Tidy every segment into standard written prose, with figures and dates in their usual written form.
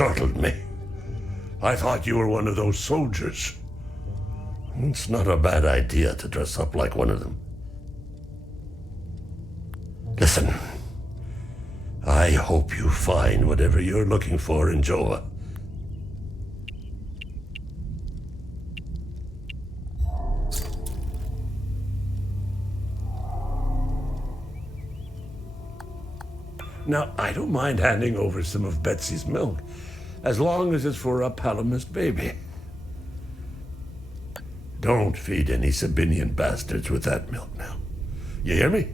startled me. I thought you were one of those soldiers. It's not a bad idea to dress up like one of them. Listen, I hope you find whatever you're looking for in Joa. Now, I don't mind handing over some of Betsy's milk, as long as it's for a Palamist baby. Don't feed any Sabinian bastards with that milk now. You hear me?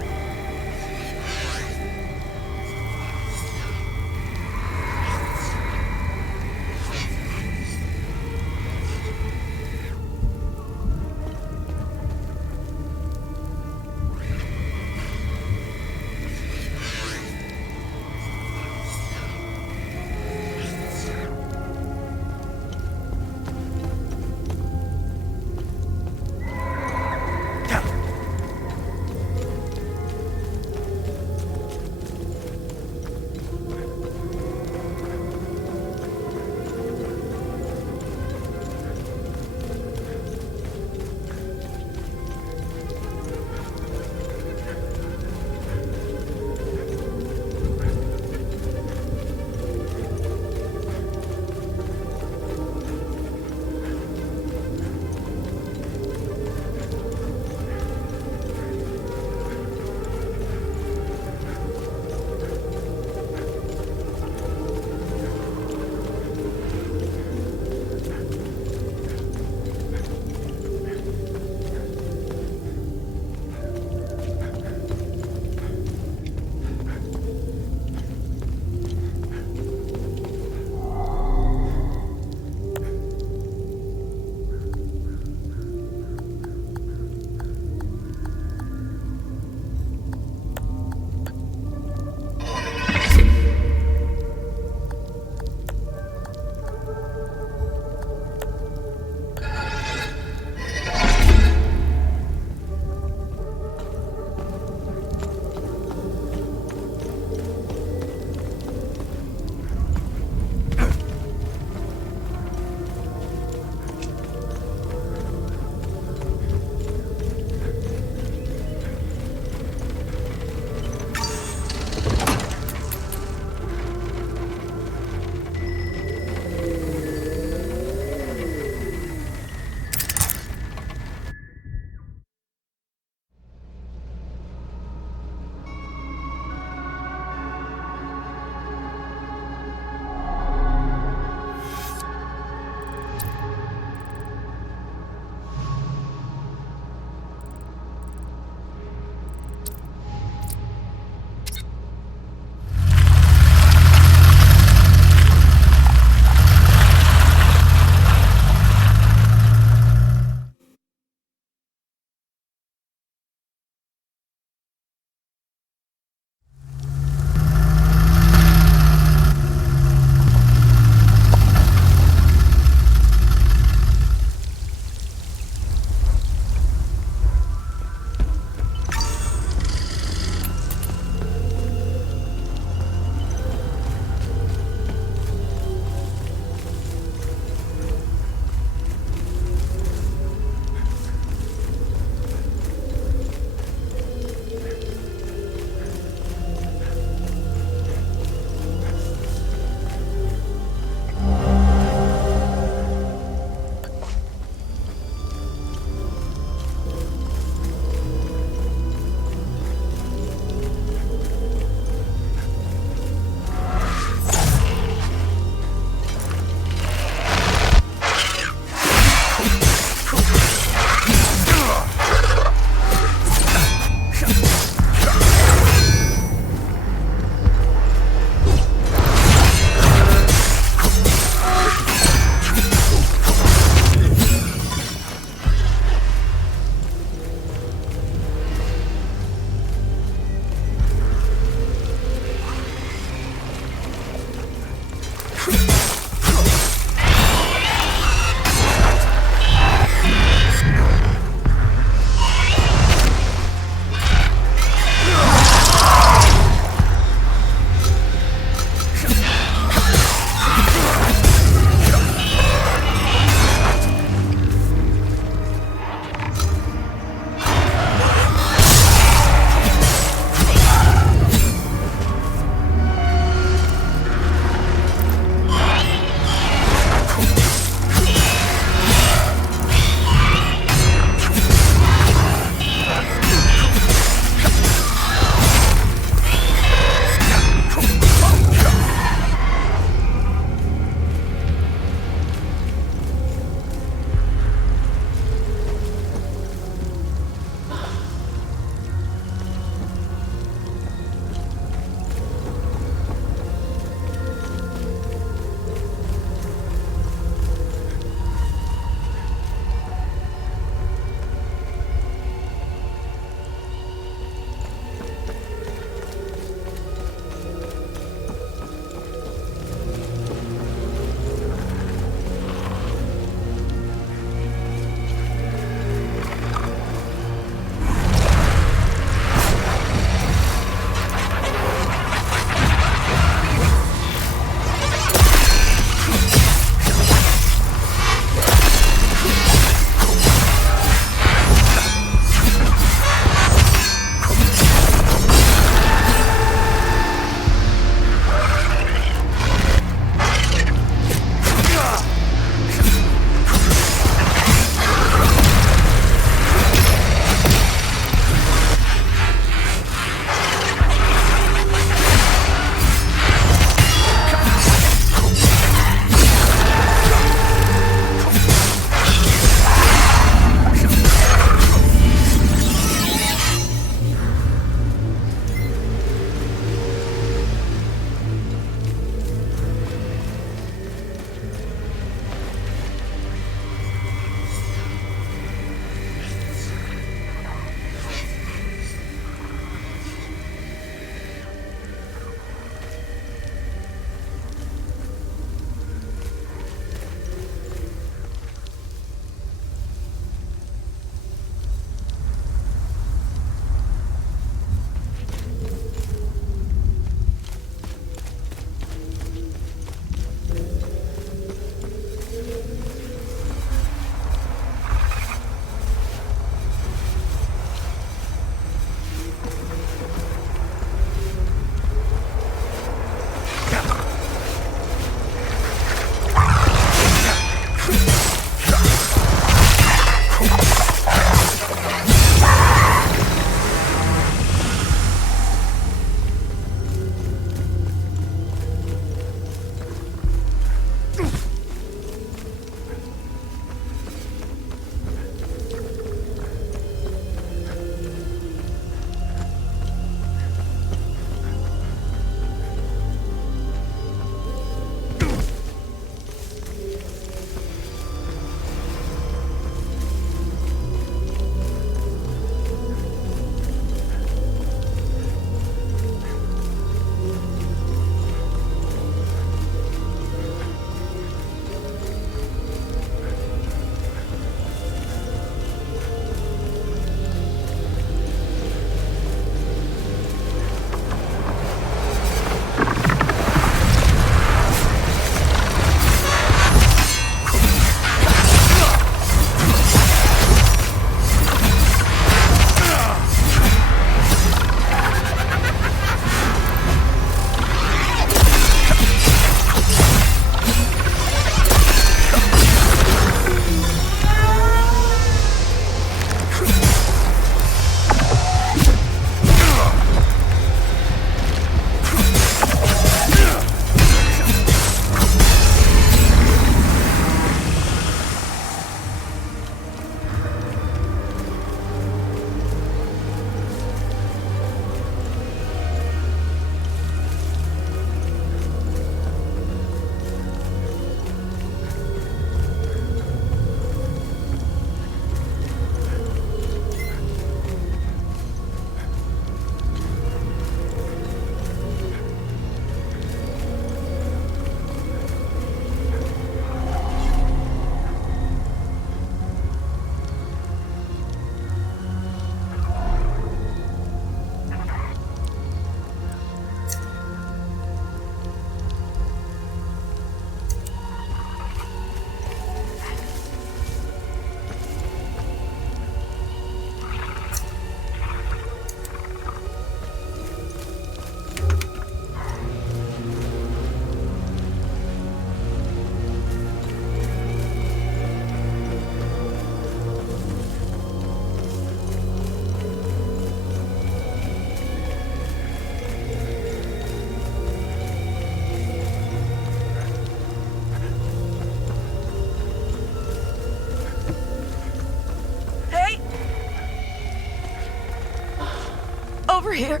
over here.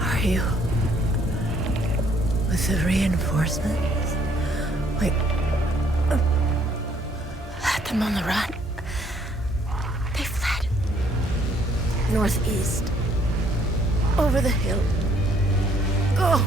Are you with the reinforcements? Wait. Had them on the run. They fled. Northeast. Over the hill. Go!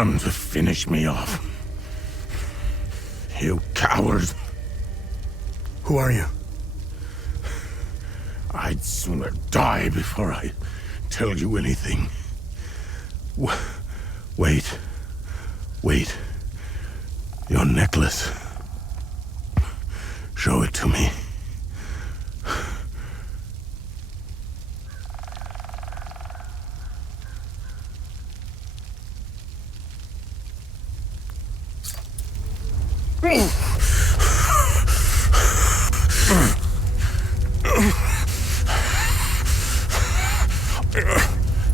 come to finish me off. You coward. Who are you? I'd sooner die before I tell you anything. Wait. Wait. Your necklace. Show it to me.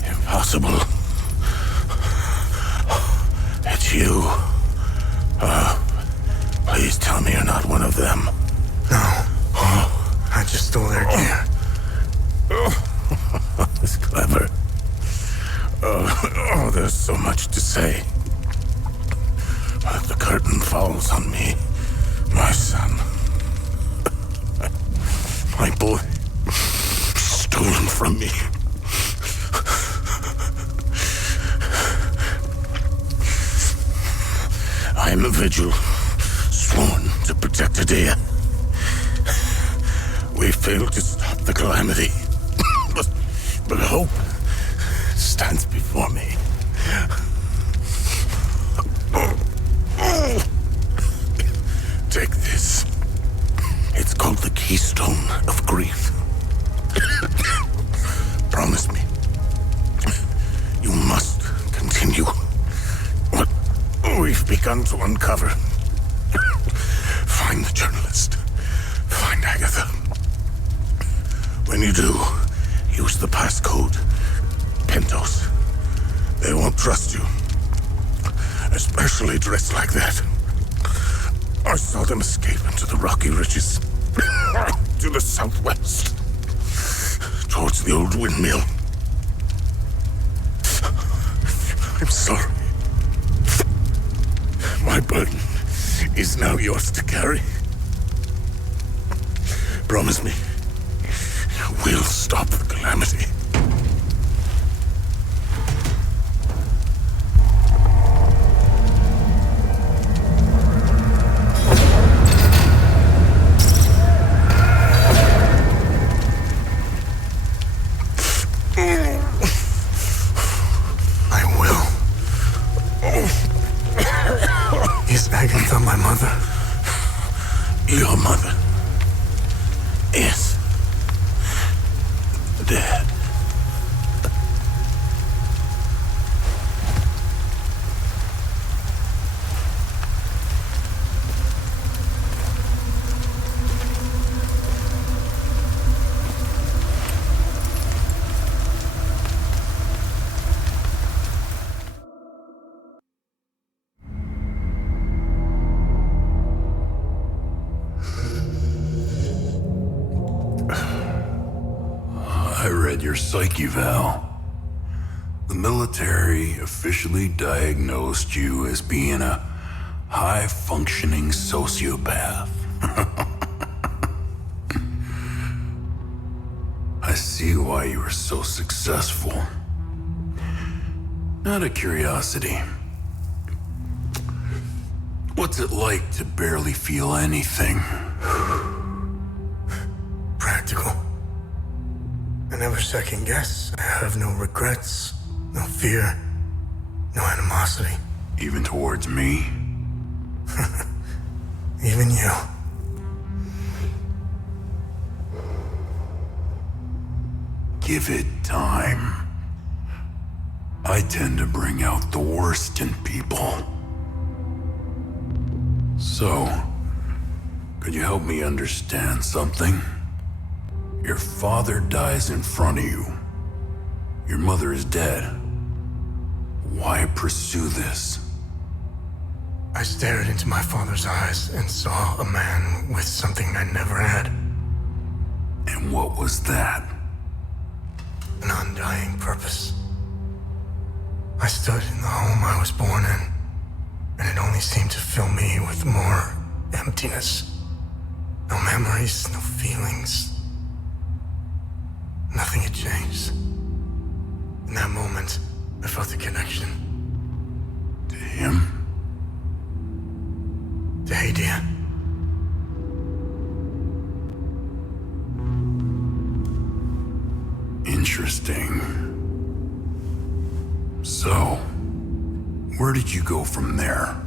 Impossible. It's you. Please tell me you're not one of them. No. I just stole their gear. It's clever. There's so much to say. But the curtain falls on me, my son. My boy. Stolen from me. I am a vigil, sworn to protect Adia. We failed to stop the calamity, but hope stands before me. Take this. It's called the Keystone of Grief. Promise me, you must continue what we've begun to uncover. Find the journalist. Find Agatha. When you do, use the passcode. Pentos. They won't trust you. Especially dressed like that. I saw them escape into the rocky ridges. To the southwest. Towards the old windmill. I'm sorry. My burden is now yours to carry. Promise me, we'll stop the calamity. Is Agatha my mother? Your mother is dead. I read your psyche eval. The military officially diagnosed you as being a high-functioning sociopath. I see why you were so successful. Out of curiosity, what's it like to barely feel anything? Practical. I never second guess. I have no regrets, no fear, no animosity. Even towards me? Even you. Give it time. I tend to bring out the worst in people. So, could you help me understand something? Your father dies in front of you. Your mother is dead. Why pursue this? I stared into my father's eyes and saw a man with something I never had. And what was that? An undying purpose. I stood in the home I was born in, and it only seemed to fill me with more emptiness. No memories, no feelings. Nothing had changed. In that moment, I felt a connection. To Him? Dahidian. Interesting. So, where did you go from there?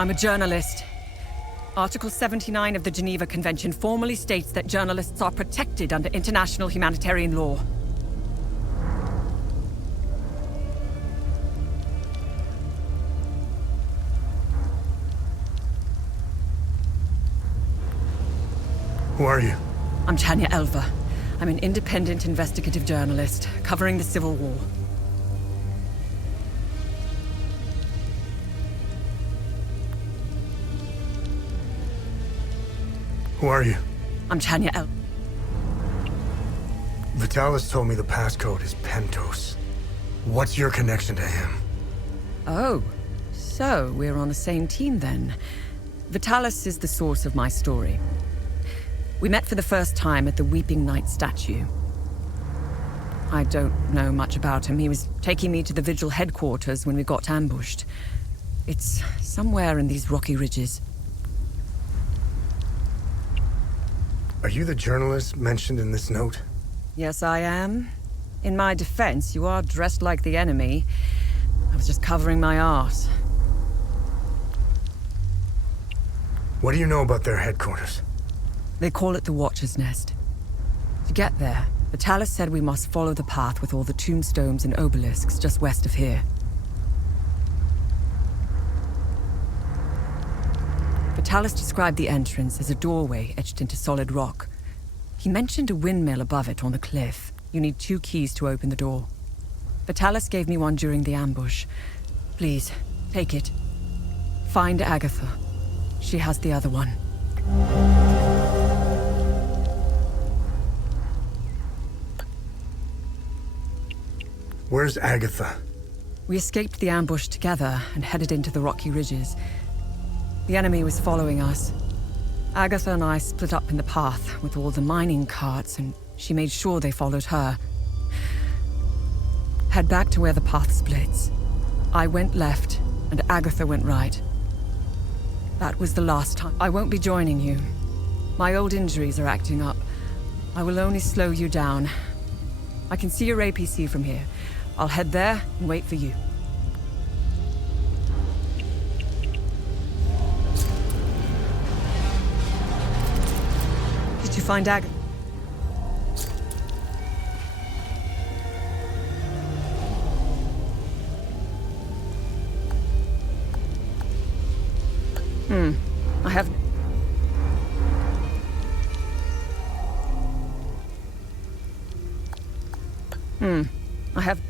I'm a journalist. Article 79 of the Geneva Convention formally states that journalists are protected under international humanitarian law. Who are you? I'm Tanya Elva. I'm an independent investigative journalist covering the Civil War. Who are you? I'm Tanya Elva. Vitalis told me the passcode is Pentos. What's your connection to him? Oh, so we're on the same team then. Vitalis is the source of my story. We met for the first time at the Weeping Knight statue. I don't know much about him. He was taking me to the Vigil headquarters when we got ambushed. It's somewhere in these rocky ridges. Are you the journalist mentioned in this note? Yes, I am. In my defense, you are dressed like the enemy. I was just covering my arse. What do you know about their headquarters? They call it the Watcher's Nest. To get there, Vitalis said we must follow the path with all the tombstones and obelisks just west of here. Vitalis described the entrance as a doorway etched into solid rock. He mentioned a windmill above it on the cliff. You need 2 keys to open the door. Vitalis gave me one during the ambush. Please, take it. Find Agatha. She has the other one. Where's Agatha? We escaped the ambush together and headed into the rocky ridges. The enemy was following us. Agatha and I split up in the path with all the mining carts, and she made sure they followed her. Head back to where the path splits. I went left, and Agatha went right. That was the last time. I won't be joining you. My old injuries are acting up. I will only slow you down. I can see your APC from here. I'll head there and wait for you. Did you find Agatha? I have... I have...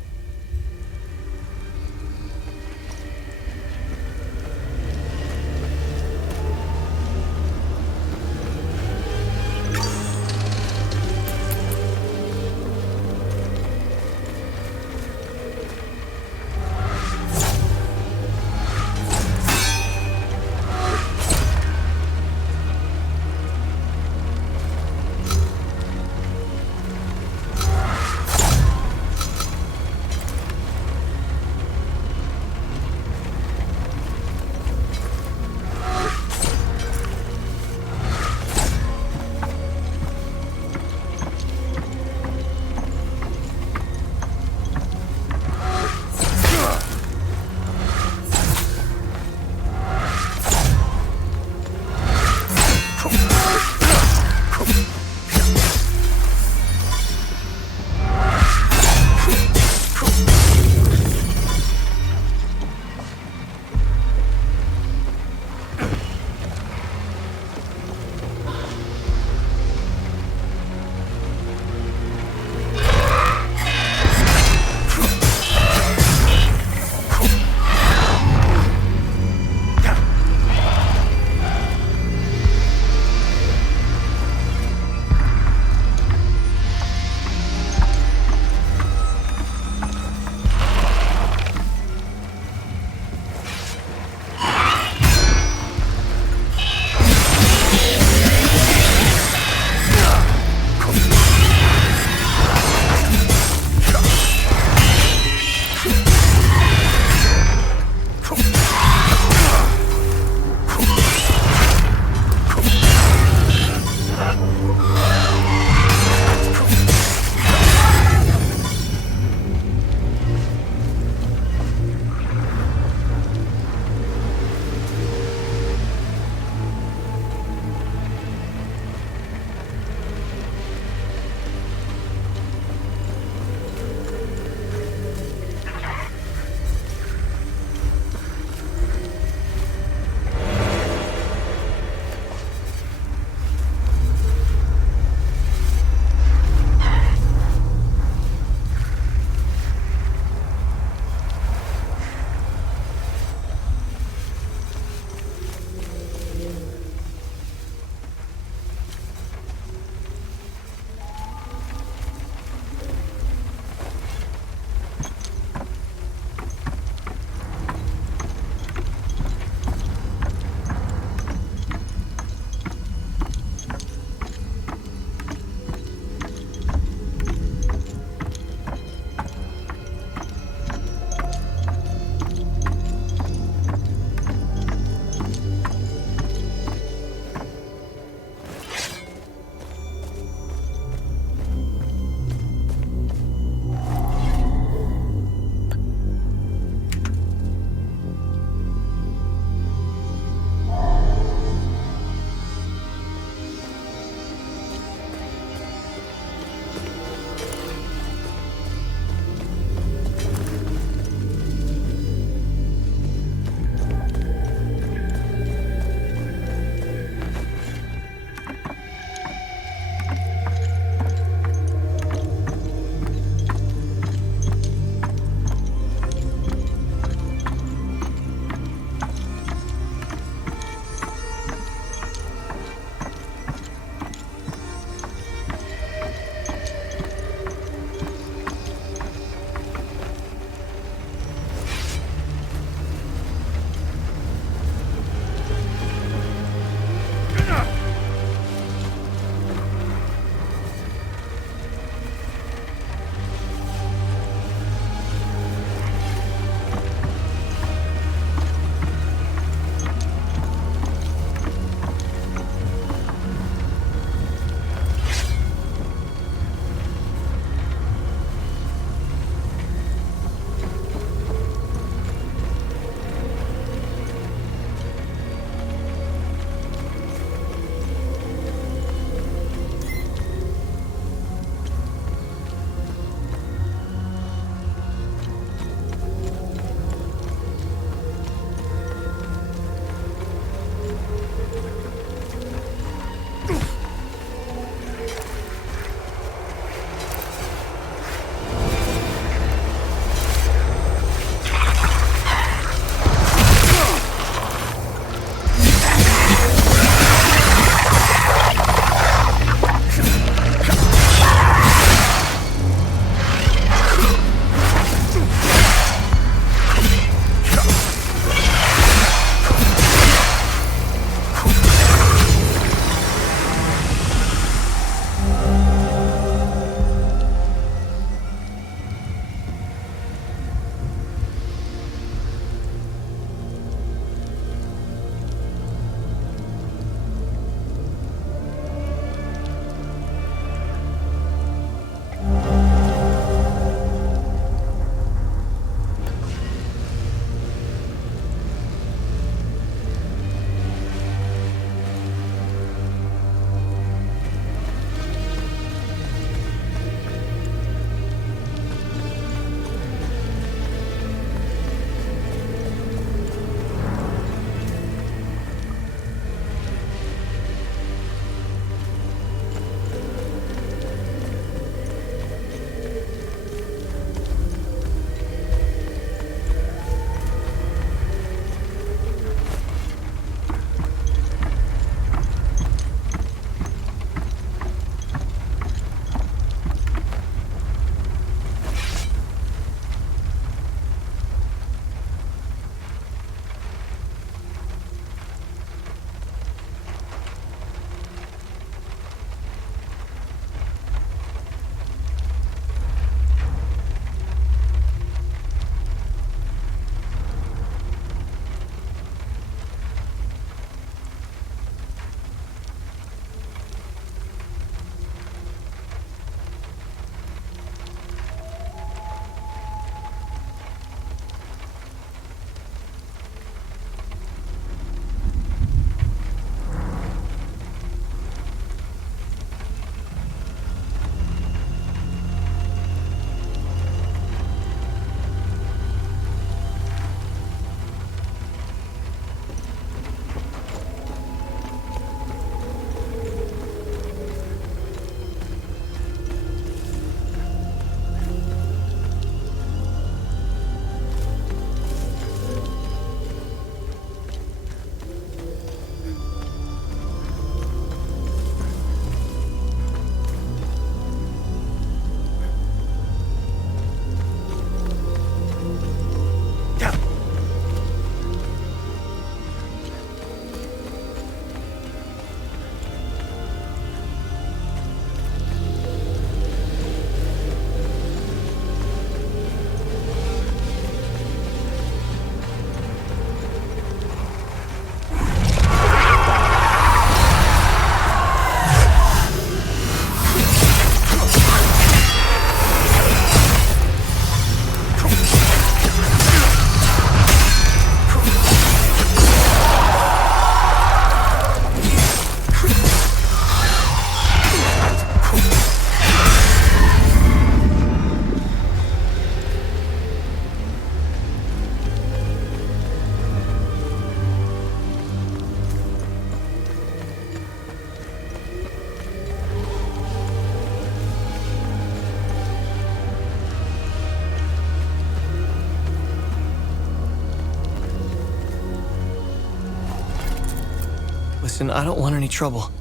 Listen, I don't want any trouble.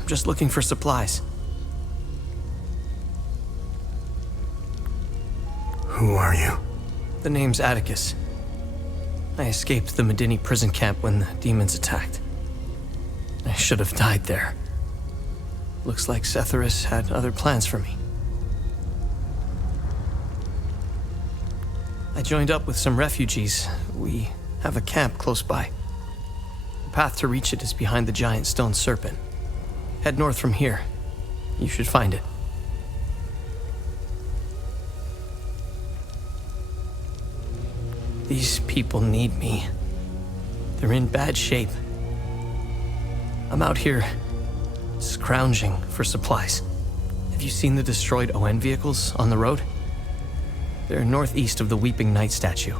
I'm just looking for supplies. Who are you? The name's Atticus. I escaped the Medini prison camp when the demons attacked. I should have died there. Looks like Setharus had other plans for me. I joined up with some refugees. We have a camp close by. The path to reach it is behind the giant stone serpent. Head north from here. You should find it. These people need me. They're in bad shape. I'm out here scrounging for supplies. Have you seen the destroyed ON vehicles on the road? They're northeast of the Weeping Knight statue.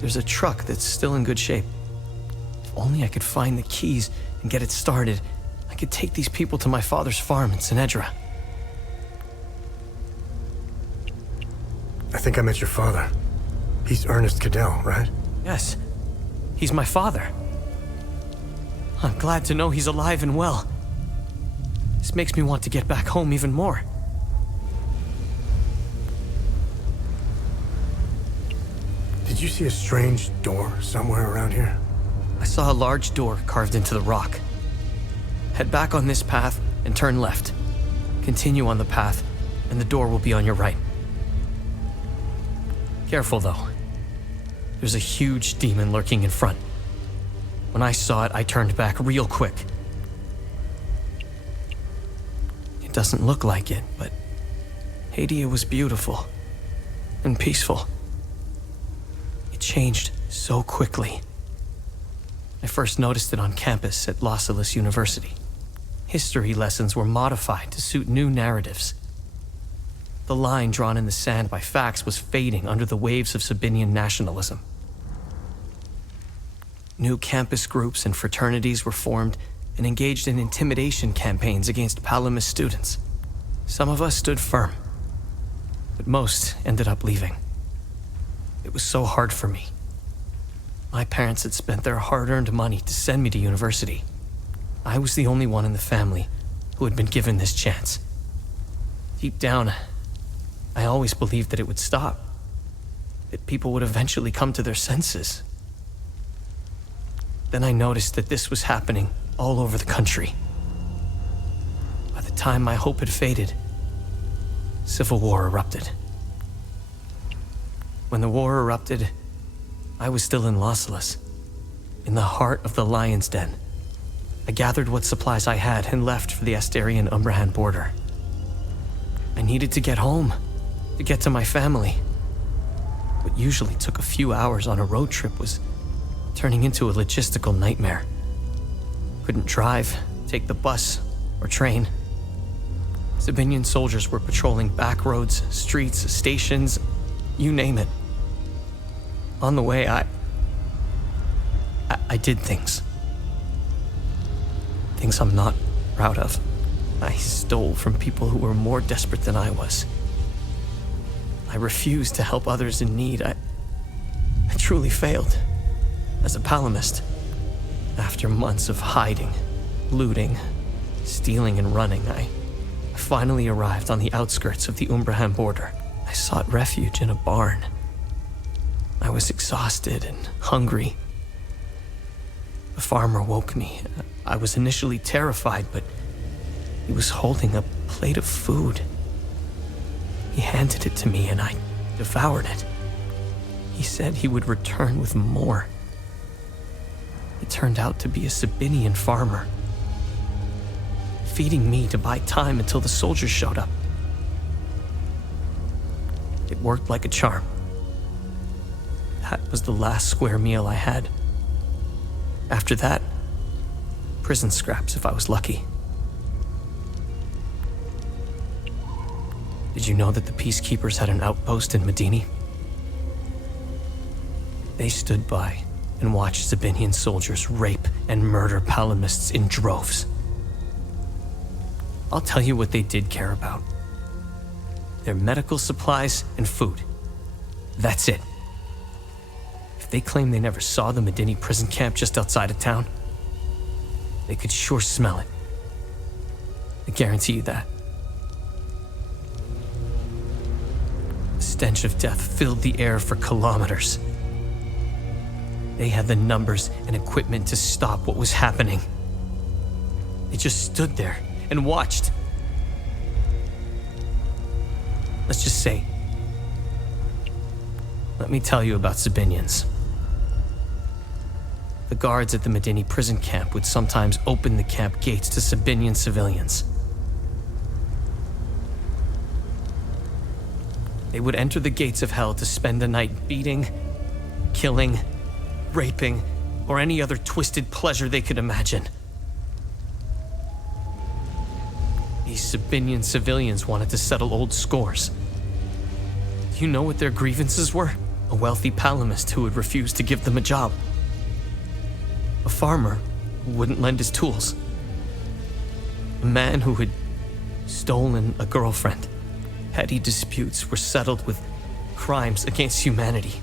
There's a truck that's still in good shape. If only I could find the keys and get it started, I could take these people to my father's farm in Sinedra. I think I met your father. He's Ernest Cadell, right? Yes, he's my father. I'm glad to know he's alive and well. This makes me want to get back home even more. Did you see a strange door somewhere around here? I saw a large door carved into the rock. Head back on this path and turn left. Continue on the path, and the door will be on your right. Careful, though. There's a huge demon lurking in front. When I saw it, I turned back real quick. It doesn't look like it, but Hadia was beautiful and peaceful. It changed so quickly. I first noticed it on campus at Lausalus University. History lessons were modified to suit new narratives. The line drawn in the sand by facts was fading under the waves of Sabinian nationalism. New campus groups and fraternities were formed and engaged in intimidation campaigns against Palamas students. Some of us stood firm, but most ended up leaving. It was so hard for me. My parents had spent their hard-earned money to send me to university. I was the only one in the family who had been given this chance. Deep down, I always believed that it would stop, that people would eventually come to their senses. Then I noticed that this was happening all over the country. By the time my hope had faded, civil war erupted. When the war erupted, I was still in Lausalus, in the heart of the Lion's Den. I gathered what supplies I had and left for the Astarian-Umbrahan border. I needed to get home, to get to my family. What usually took a few hours on a road trip was turning into a logistical nightmare. Couldn't drive, take the bus, or train. Sabinian soldiers were patrolling back roads, streets, stations, you name it. On the way, I did things. Things I'm not proud of. I stole from people who were more desperate than I was. I refused to help others in need. I truly failed as a Palamist. After months of hiding, looting, stealing, and running, I finally arrived on the outskirts of the Umbrahan border. I sought refuge in a barn. I was exhausted and hungry. The farmer woke me. I was initially terrified, but he was holding a plate of food. He handed it to me and I devoured it. He said he would return with more. It turned out to be a Sabinian farmer, feeding me to buy time until the soldiers showed up. It worked like a charm. That was the last square meal I had. After that, prison scraps if I was lucky. Did you know that the Peacekeepers had an outpost in Medini? They stood by and watched Sabinian soldiers rape and murder Palamists in droves. I'll tell you what they did care about. Their medical supplies and food. That's it. If they claim they never saw the Medini prison camp just outside of town, They could sure smell it. I guarantee you that. The stench of death filled the air for kilometers. They had the numbers and equipment to stop what was happening. They just stood there and watched. Let's just say, let me tell you about Sabinians. The guards at the Medini prison camp would sometimes open the camp gates to Sabinian civilians. They would enter the gates of hell to spend the night beating, killing, raping, or any other twisted pleasure they could imagine. These Sabinian civilians wanted to settle old scores. Do you know what their grievances were? A wealthy Palamist who had refused to give them a job. A farmer who wouldn't lend his tools. A man who had stolen a girlfriend. Petty disputes were settled with crimes against humanity.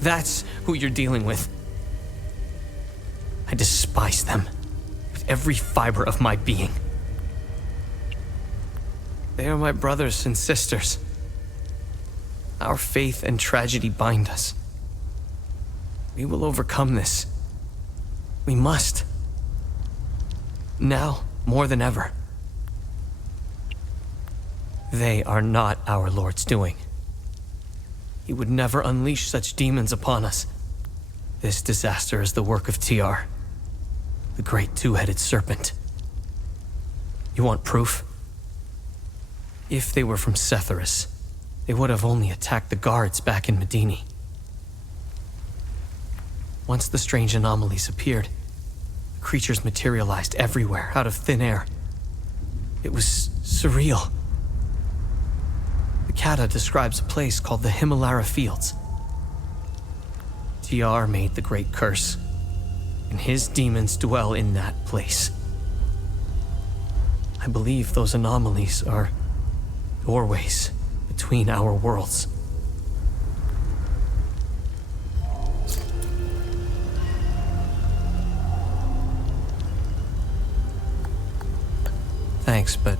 That's who you're dealing with. I despise them with every fiber of my being. They are my brothers and sisters. Our faith and tragedy bind us. We will overcome this. We must. Now, more than ever. They are not our Lord's doing. He would never unleash such demons upon us. This disaster is the work of Tiar, the great two-headed serpent. You want proof? If they were from Setharis, they would have only attacked the guards back in Medini. Once the strange anomalies appeared, the creatures materialized everywhere out of thin air. It was surreal. The Kata describes a place called the Himalara Fields. Tiar made the great curse, and his demons dwell in that place. I believe those anomalies are doorways between our worlds. Thanks, but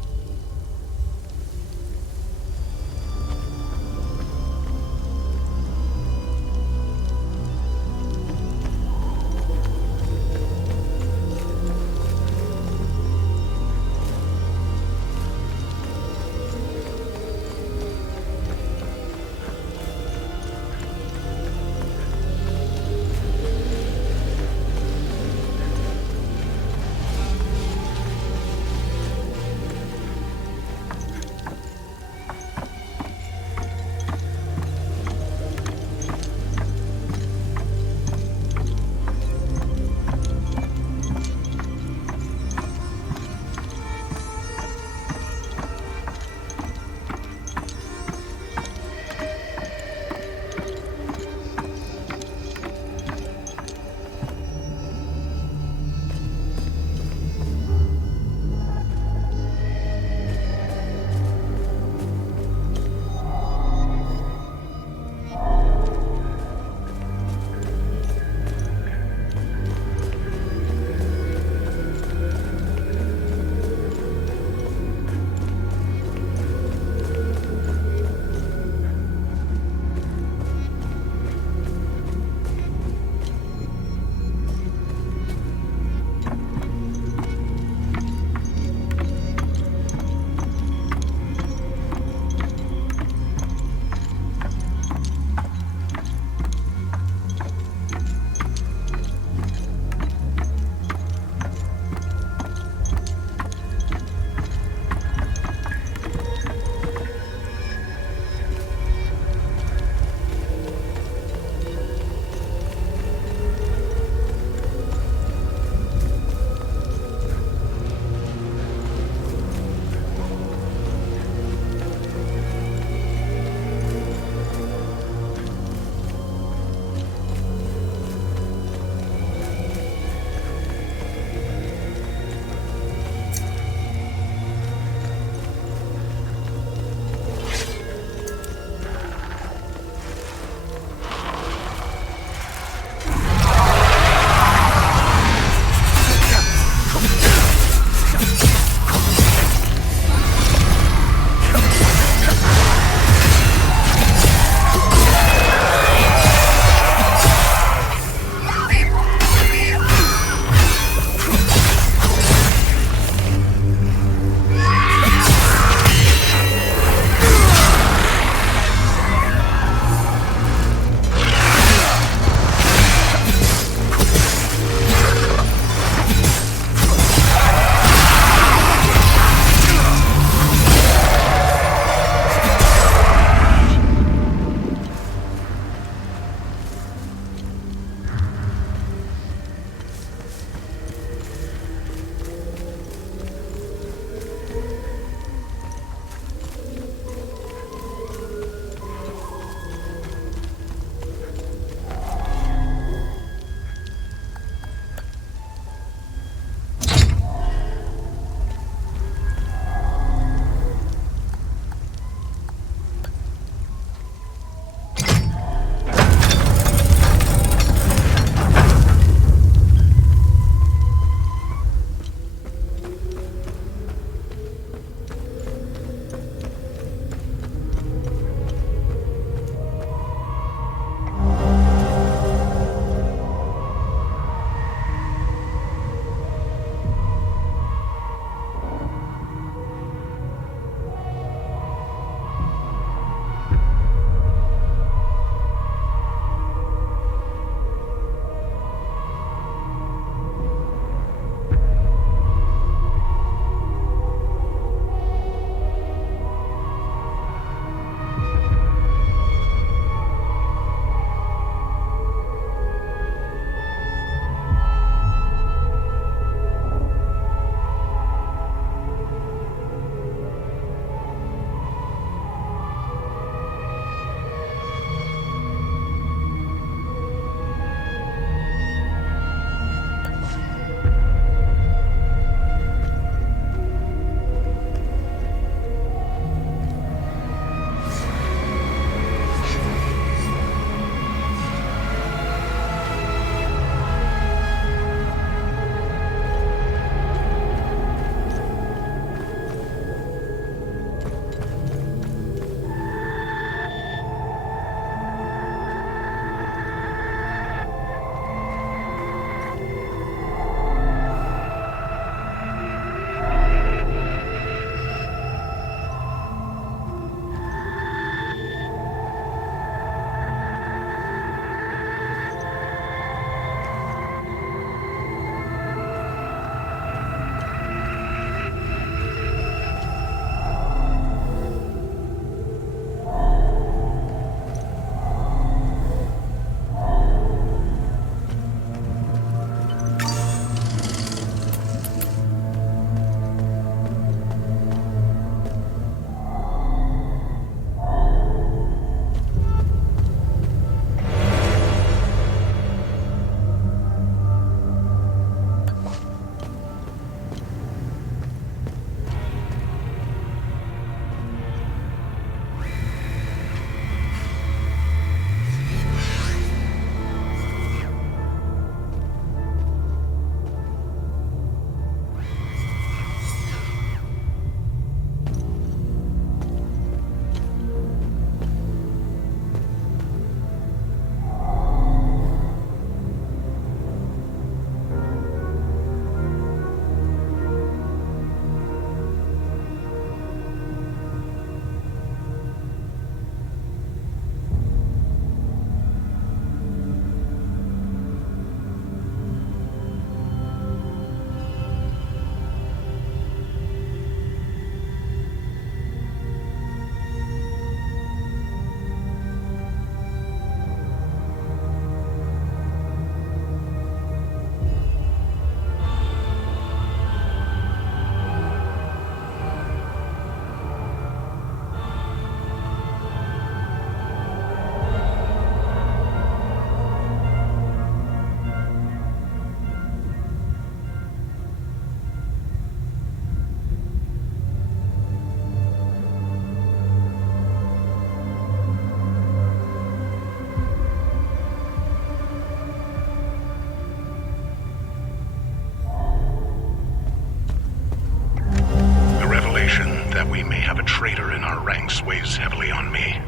weighs heavily on me.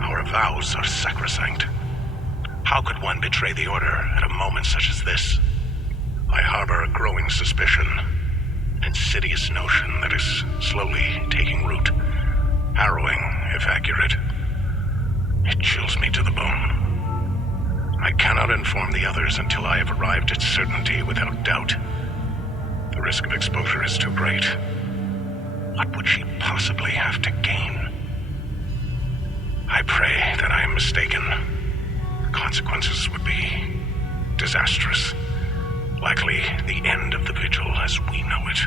Our vows are sacrosanct. How could one betray the Order at a moment such as this? I harbor a growing suspicion, an insidious notion that is slowly taking root. Harrowing, if accurate. It chills me to the bone. I cannot inform the others until I have arrived at certainty without doubt. The risk of exposure is too great. What would she possibly have to gain? I pray that I am mistaken. The consequences would be disastrous. Likely the end of the Vigil as we know it.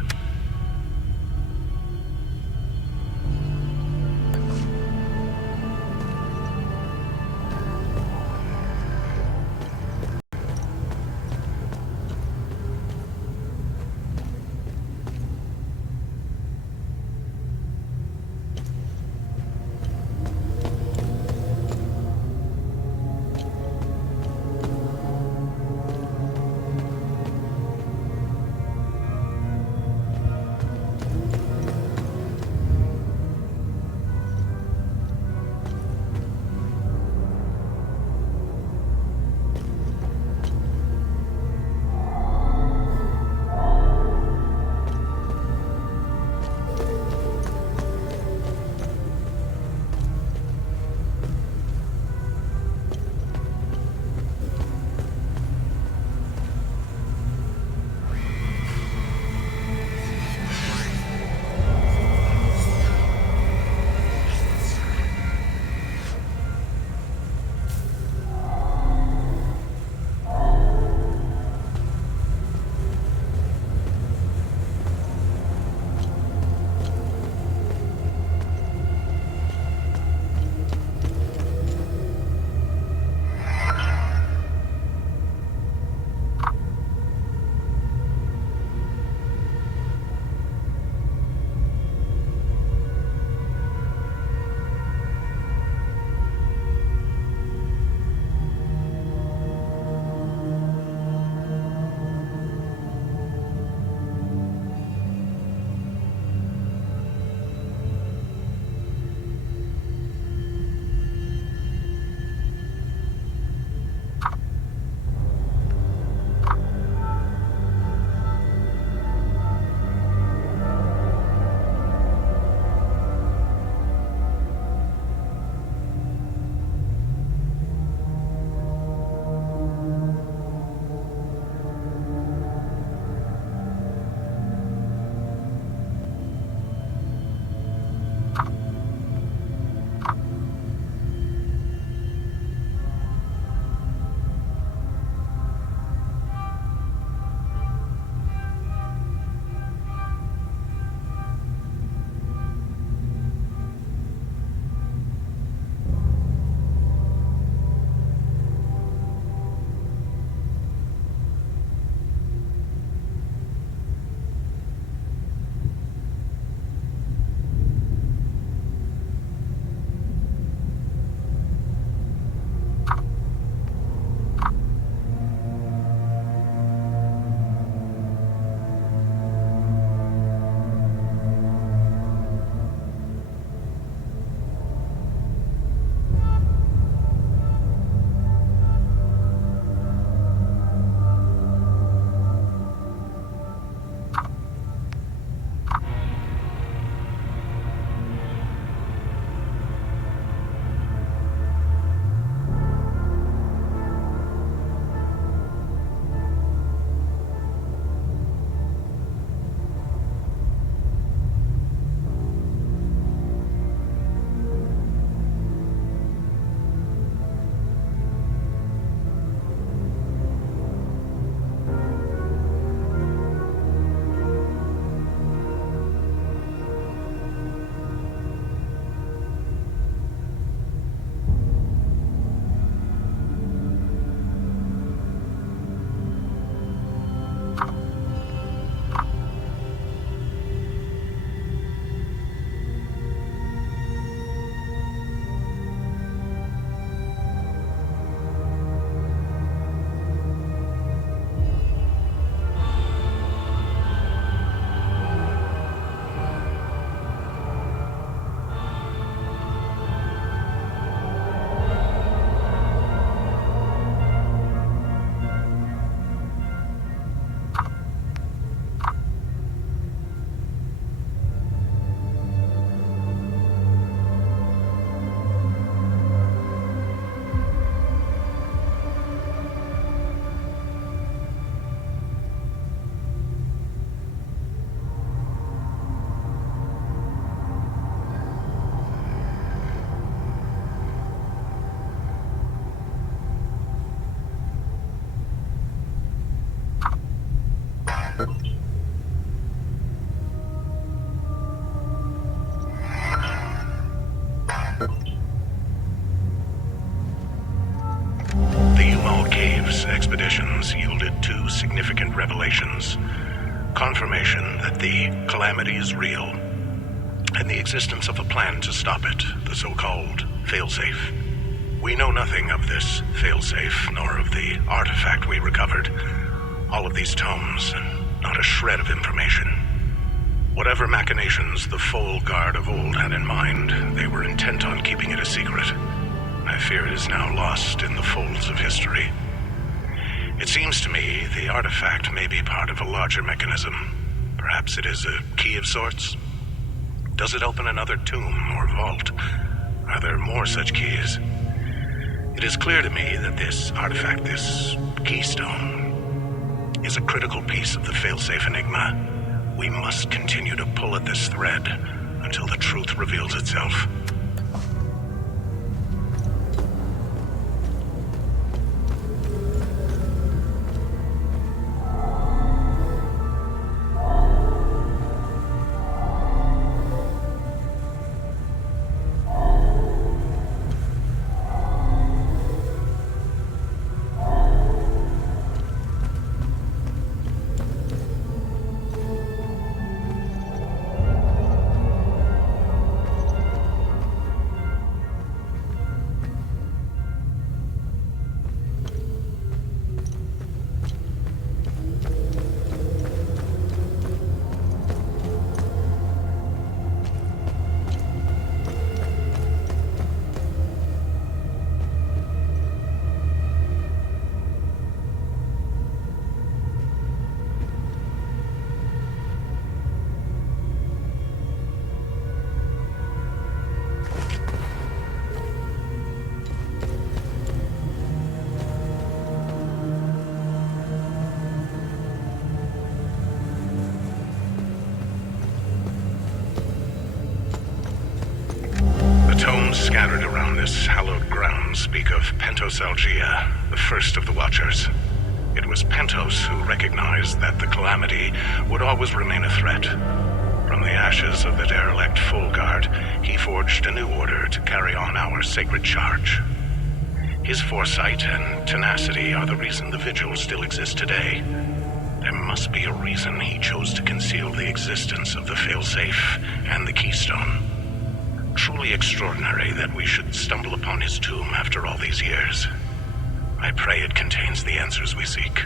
revelations. Confirmation that the calamity is real, and the existence of a plan to stop it, the so-called failsafe. We know nothing of this failsafe, nor of the artifact we recovered. All of these tomes, and not a shred of information. Whatever machinations the Foal Guard of old had in mind, they were intent on keeping it a secret. I fear it is now lost in the folds of history. It seems to me the artifact may be part of a larger mechanism. Perhaps it is a key of sorts? Does it open another tomb or vault? Are there more such keys? It is clear to me that this artifact, this keystone, is a critical piece of the failsafe enigma. We must continue to pull at this thread until the truth reveals itself. Scattered around this hallowed ground speak of Pentos Algia, the first of the Watchers. It was Pentos who recognized that the calamity would always remain a threat. From the ashes of the derelict Foal Guard, he forged a new order to carry on our sacred charge. His foresight and tenacity are the reason the Vigil still exists today. There must be a reason he chose to conceal the existence of the failsafe and the keystone. Truly extraordinary that we should stumble upon his tomb after all these years. I pray it contains the answers we seek.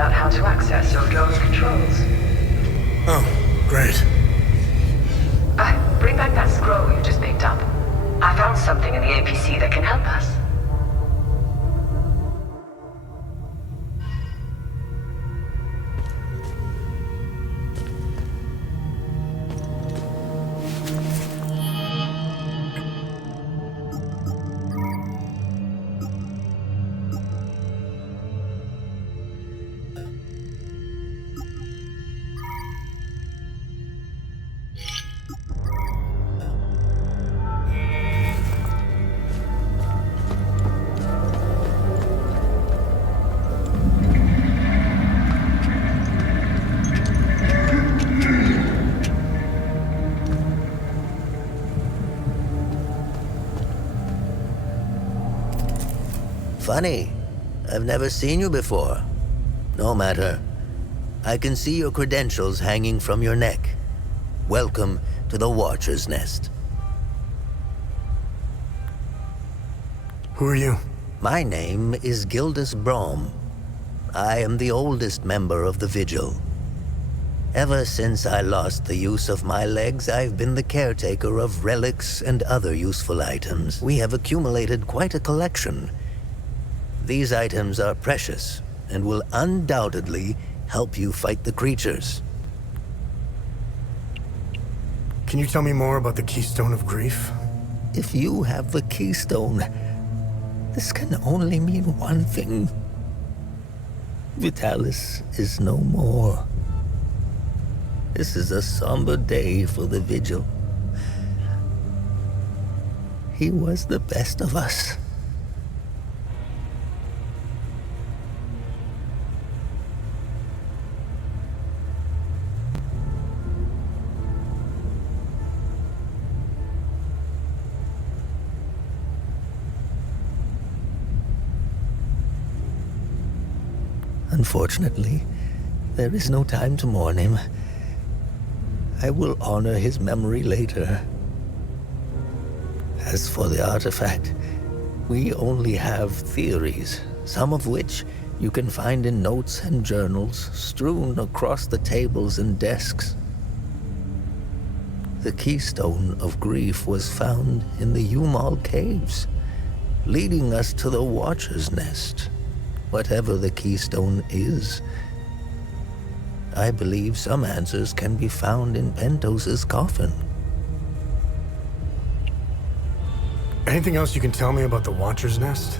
out how to access your drone's controls. Oh, great. Bring back that scroll you just picked up. I found something in the APC that can help us. Funny. I've never seen you before. No matter. I can see your credentials hanging from your neck. Welcome to the Watcher's Nest. Who are you? My name is Gildas Brom. I am the oldest member of the Vigil. Ever since I lost the use of my legs, I've been the caretaker of relics and other useful items. We have accumulated quite a collection. These items are precious and will undoubtedly help you fight the creatures. Can you tell me more about the Keystone of Grief? If you have the Keystone, this can only mean one thing. Vitalis is no more. This is a somber day for the Vigil. He was the best of us. Unfortunately, there is no time to mourn him. I will honor his memory later. As for the artifact, we only have theories, some of which you can find in notes and journals strewn across the tables and desks. The Keystone of Grief was found in the Umal Caves, leading us to the Watcher's Nest. Whatever the Keystone is, I believe some answers can be found in Pentos's coffin. Anything else you can tell me about the Watcher's Nest?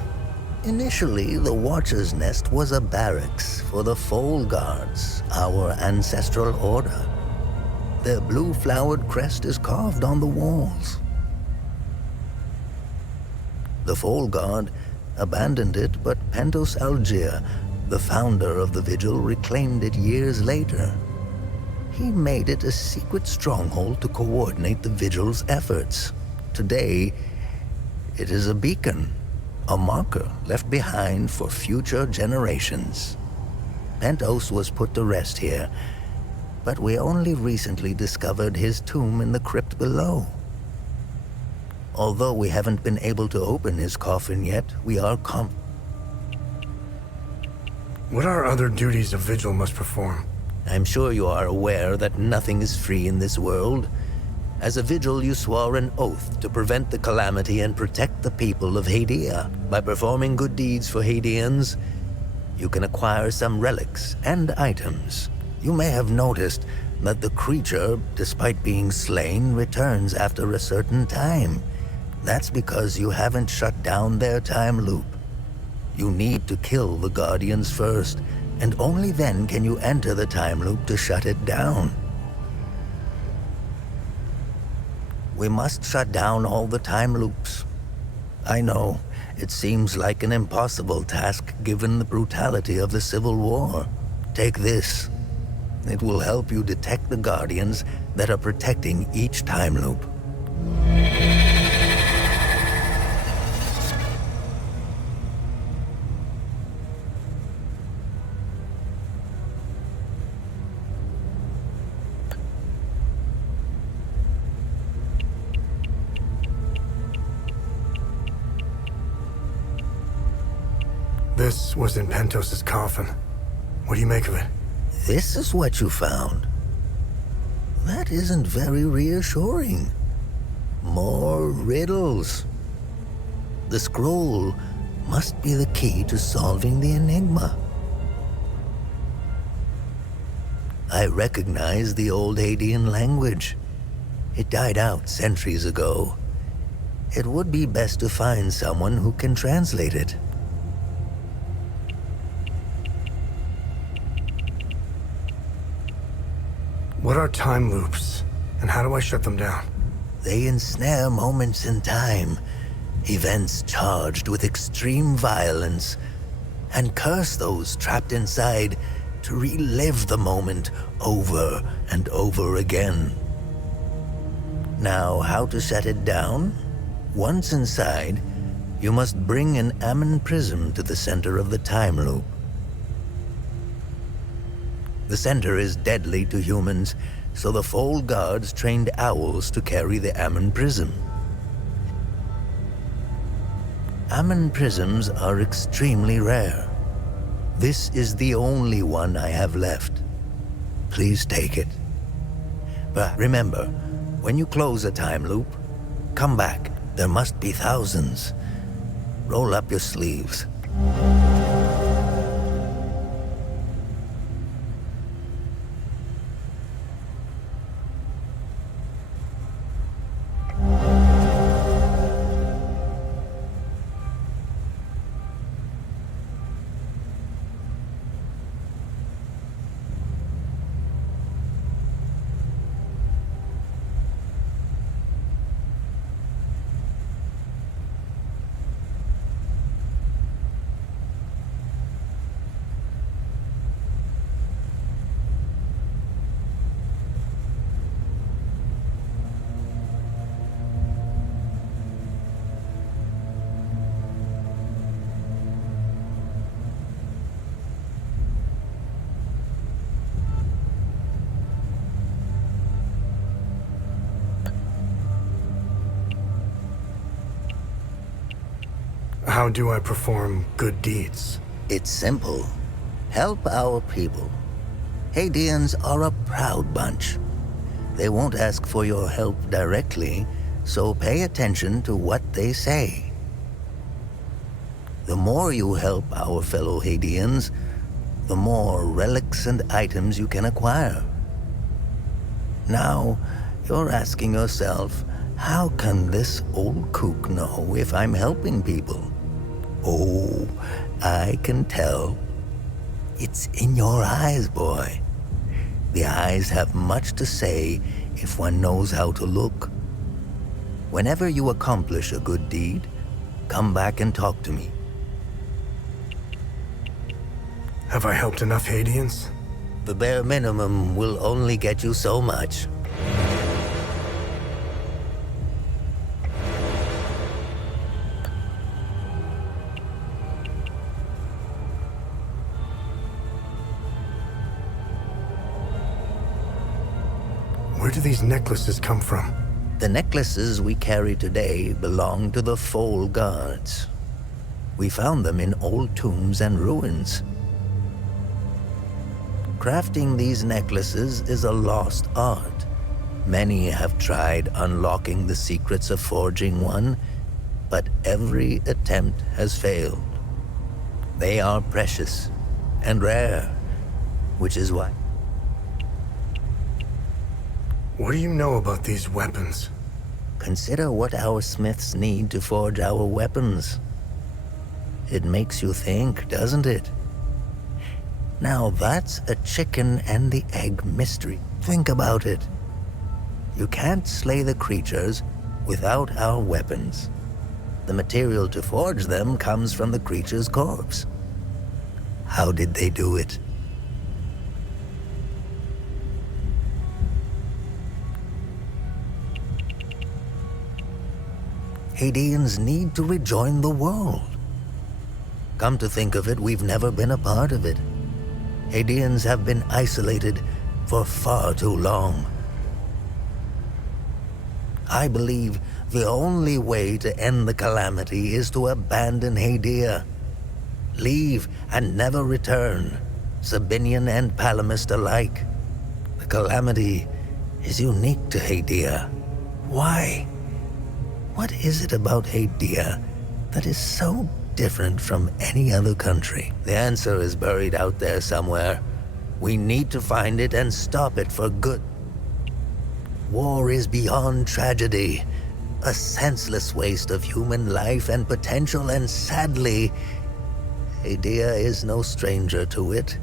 Initially, the Watcher's Nest was a barracks for the Foal Guards, our ancestral order. Their blue-flowered crest is carved on the walls. The Foal Guard abandoned it, but Pentos Algier, the founder of the Vigil, reclaimed it years later. He made it a secret stronghold to coordinate the Vigil's efforts. Today, it is a beacon, a marker left behind for future generations. Pentos was put to rest here, but we only recently discovered his tomb in the crypt below. Although we haven't been able to open his coffin yet, we are What are other duties a Vigil must perform? I'm sure you are aware that nothing is free in this world. As a Vigil, you swore an oath to prevent the calamity and protect the people of Hadia. By performing good deeds for Hadians, you can acquire some relics and items. You may have noticed that the creature, despite being slain, returns after a certain time. That's because you haven't shut down their time loop. You need to kill the Guardians first, and only then can you enter the time loop to shut it down. We must shut down all the time loops. I know, it seems like an impossible task given the brutality of the Civil War. Take this. It will help you detect the Guardians that are protecting each time loop. This was in Pentos's coffin. What do you make of it? This is what you found. That isn't very reassuring. More riddles. The scroll must be the key to solving the enigma. I recognize the old Hadean language. It died out centuries ago. It would be best to find someone who can translate it. What are time loops, and how do I shut them down? They ensnare moments in time, events charged with extreme violence, and curse those trapped inside to relive the moment over and over again. Now, how to shut it down? Once inside, you must bring an Ammon prism to the center of the time loop. The center is deadly to humans, so the Fold Guards trained owls to carry the Ammon prism. Ammon prisms are extremely rare. This is the only one I have left. Please take it. But remember, when you close a time loop, come back. There must be thousands. Roll up your sleeves. How do I perform good deeds? It's simple. Help our people. Hadeans are a proud bunch. They won't ask for your help directly, so pay attention to what they say. The more you help our fellow Hadeans, the more relics and items you can acquire. Now, you're asking yourself, how can this old kook know if I'm helping people? Oh, I can tell. It's in your eyes, boy. The eyes have much to say if one knows how to look. Whenever you accomplish a good deed, come back and talk to me. Have I helped enough Hadeans? The bare minimum will only get you so much. Where do these necklaces come from? The necklaces we carry today belong to the Fold Guards. We found them in old tombs and ruins. Crafting these necklaces is a lost art. Many have tried unlocking the secrets of forging one, but every attempt has failed. They are precious and rare, which is why. What do you know about these weapons? Consider what our smiths need to forge our weapons. It makes you think, doesn't it? Now that's a chicken and the egg mystery. Think about it. You can't slay the creatures without our weapons. The material to forge them comes from the creature's corpse. How did they do it? Hadeans need to rejoin the world. Come to think of it, we've never been a part of it. Hadeans have been isolated for far too long. I believe the only way to end the calamity is to abandon Hadea. Leave and never return. Sabinian and Palamist alike. The Calamity is unique to Hadia. Why? What is it about Hadia that is so different from any other country? The answer is buried out there somewhere. We need to find it and stop it for good. War is beyond tragedy, a senseless waste of human life and potential, and sadly, Hadia is no stranger to it.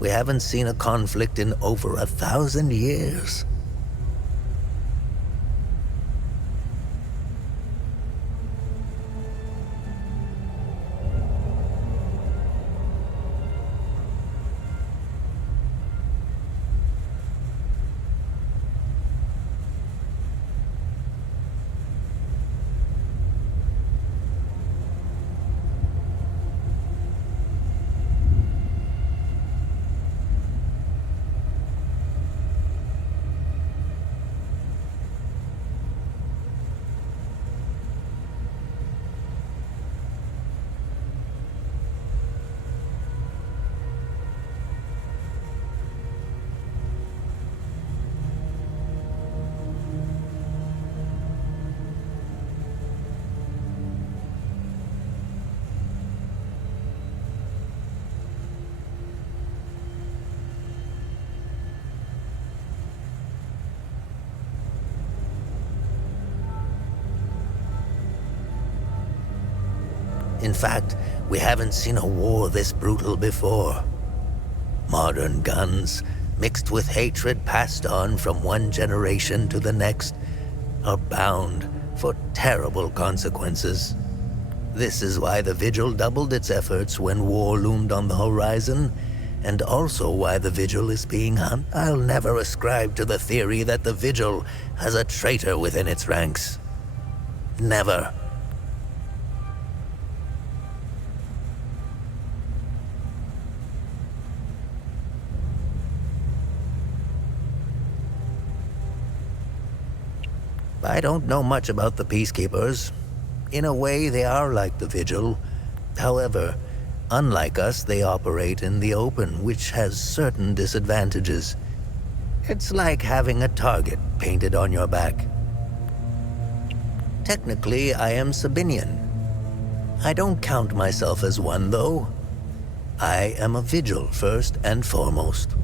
We haven't seen a conflict in over 1,000 years. In fact, we haven't seen a war this brutal before. Modern guns, mixed with hatred passed on from one generation to the next, are bound for terrible consequences. This is why the Vigil doubled its efforts when war loomed on the horizon, and also why the Vigil is being hunted. I'll never ascribe to the theory that the Vigil has a traitor within its ranks. Never. I don't know much about the Peacekeepers. In a way, they are like the Vigil. However, unlike us, they operate in the open, which has certain disadvantages. It's like having a target painted on your back. Technically, I am Sabinian. I don't count myself as one, though. I am a Vigil, first and foremost.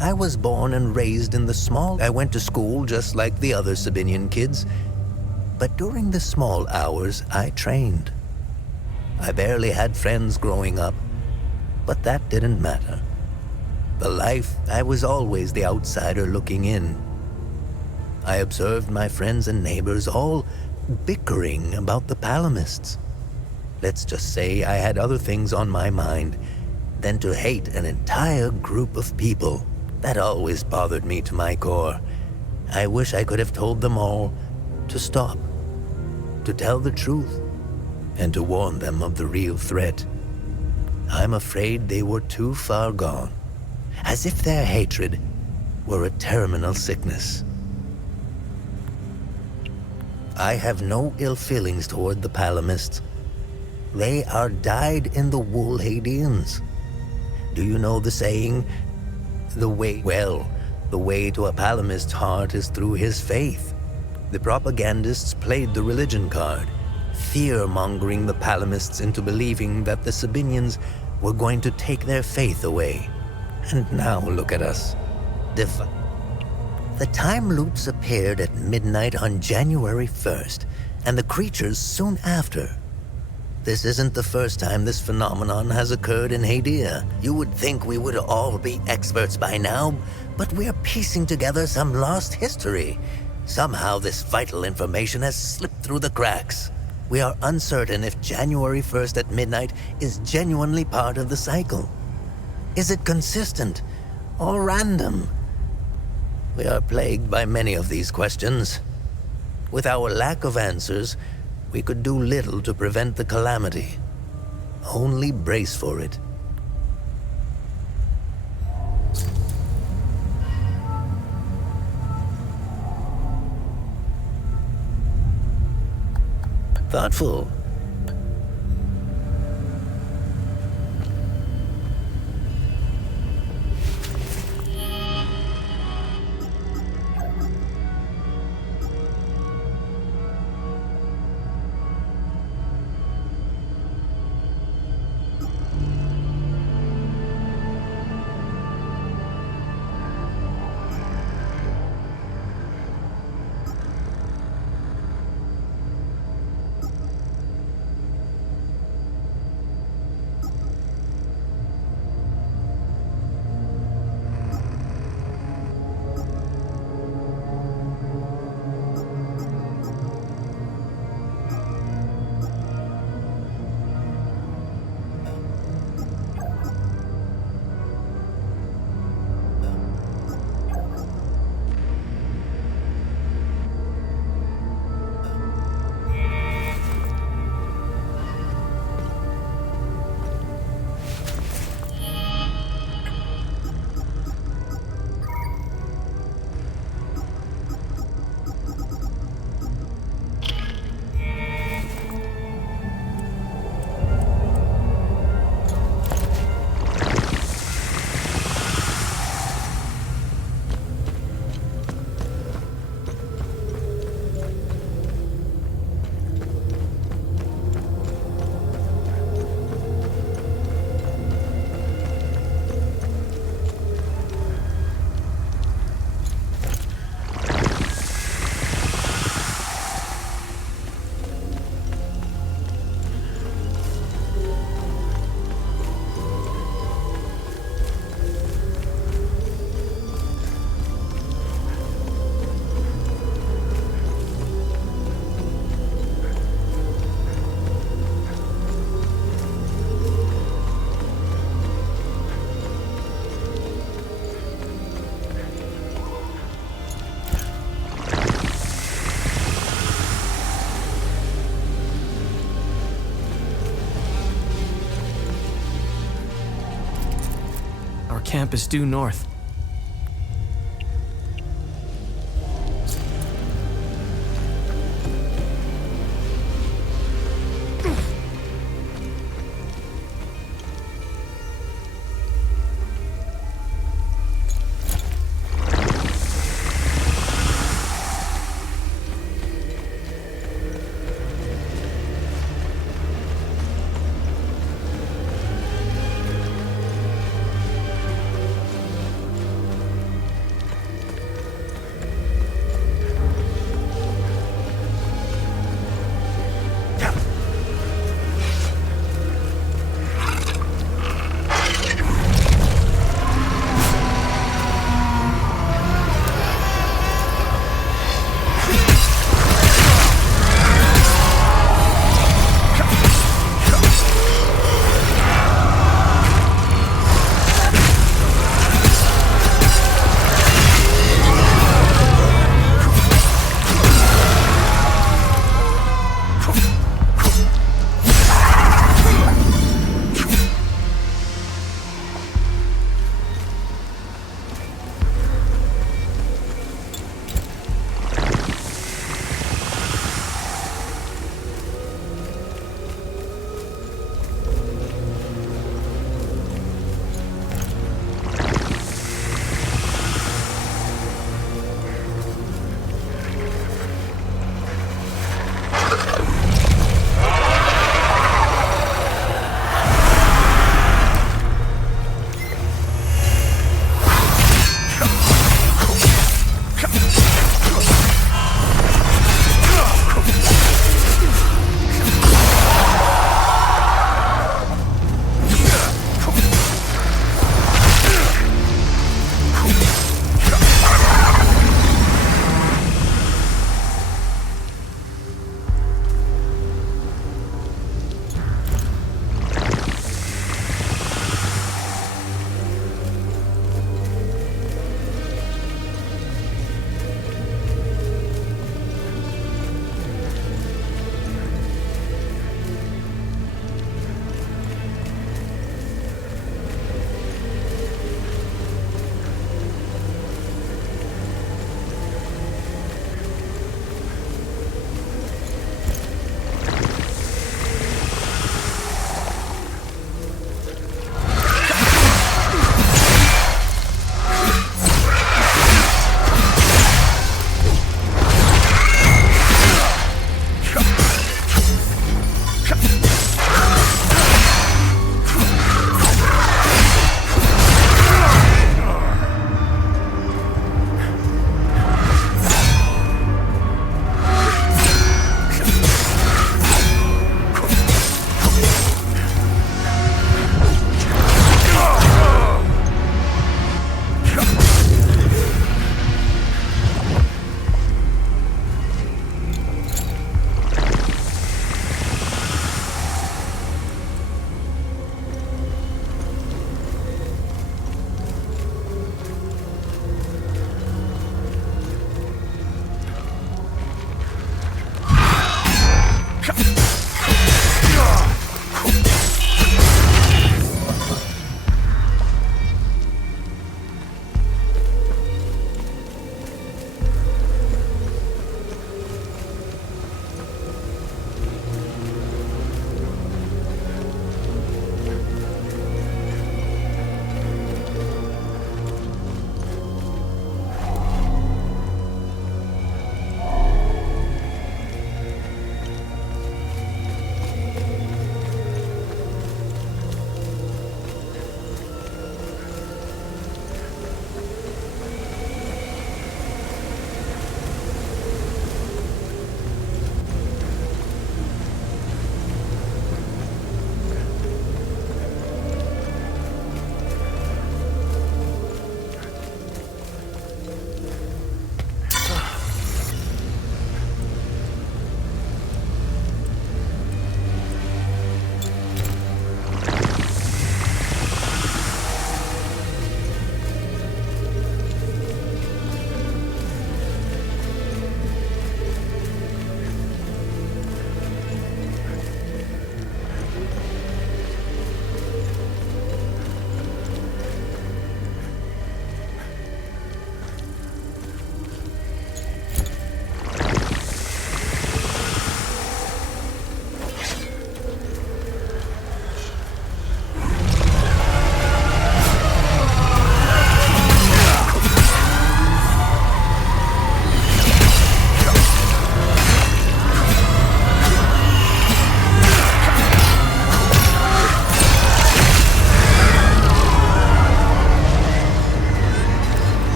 I was born and raised in the small... I went to school just like the other Sabinian kids, but during the small hours, I trained. I barely had friends growing up, but that didn't matter. The life, I was always the outsider looking in. I observed my friends and neighbors all bickering about the Palamists. Let's just say I had other things on my mind than to hate an entire group of people. That always bothered me to my core. I wish I could have told them all to stop, to tell the truth, and to warn them of the real threat. I'm afraid they were too far gone, as if their hatred were a terminal sickness. I have no ill feelings toward the Palamists. They are dyed-in-the-wool Hadeans. Do you know the saying, the way to a Palamist's heart is through his faith? The propagandists played the religion card, fear-mongering the Palamists into believing that the Sabinians were going to take their faith away. And now look at us. The time loops appeared at midnight on January 1st, and the creatures soon after. This isn't the first time this phenomenon has occurred in Hadia. You would think we would all be experts by now, but we're piecing together some lost history. Somehow this vital information has slipped through the cracks. We are uncertain if January 1st at midnight is genuinely part of the cycle. Is it consistent or random? We are plagued by many of these questions. With our lack of answers, we could do little to prevent the calamity. Only brace for it. Thoughtful. camp is due north.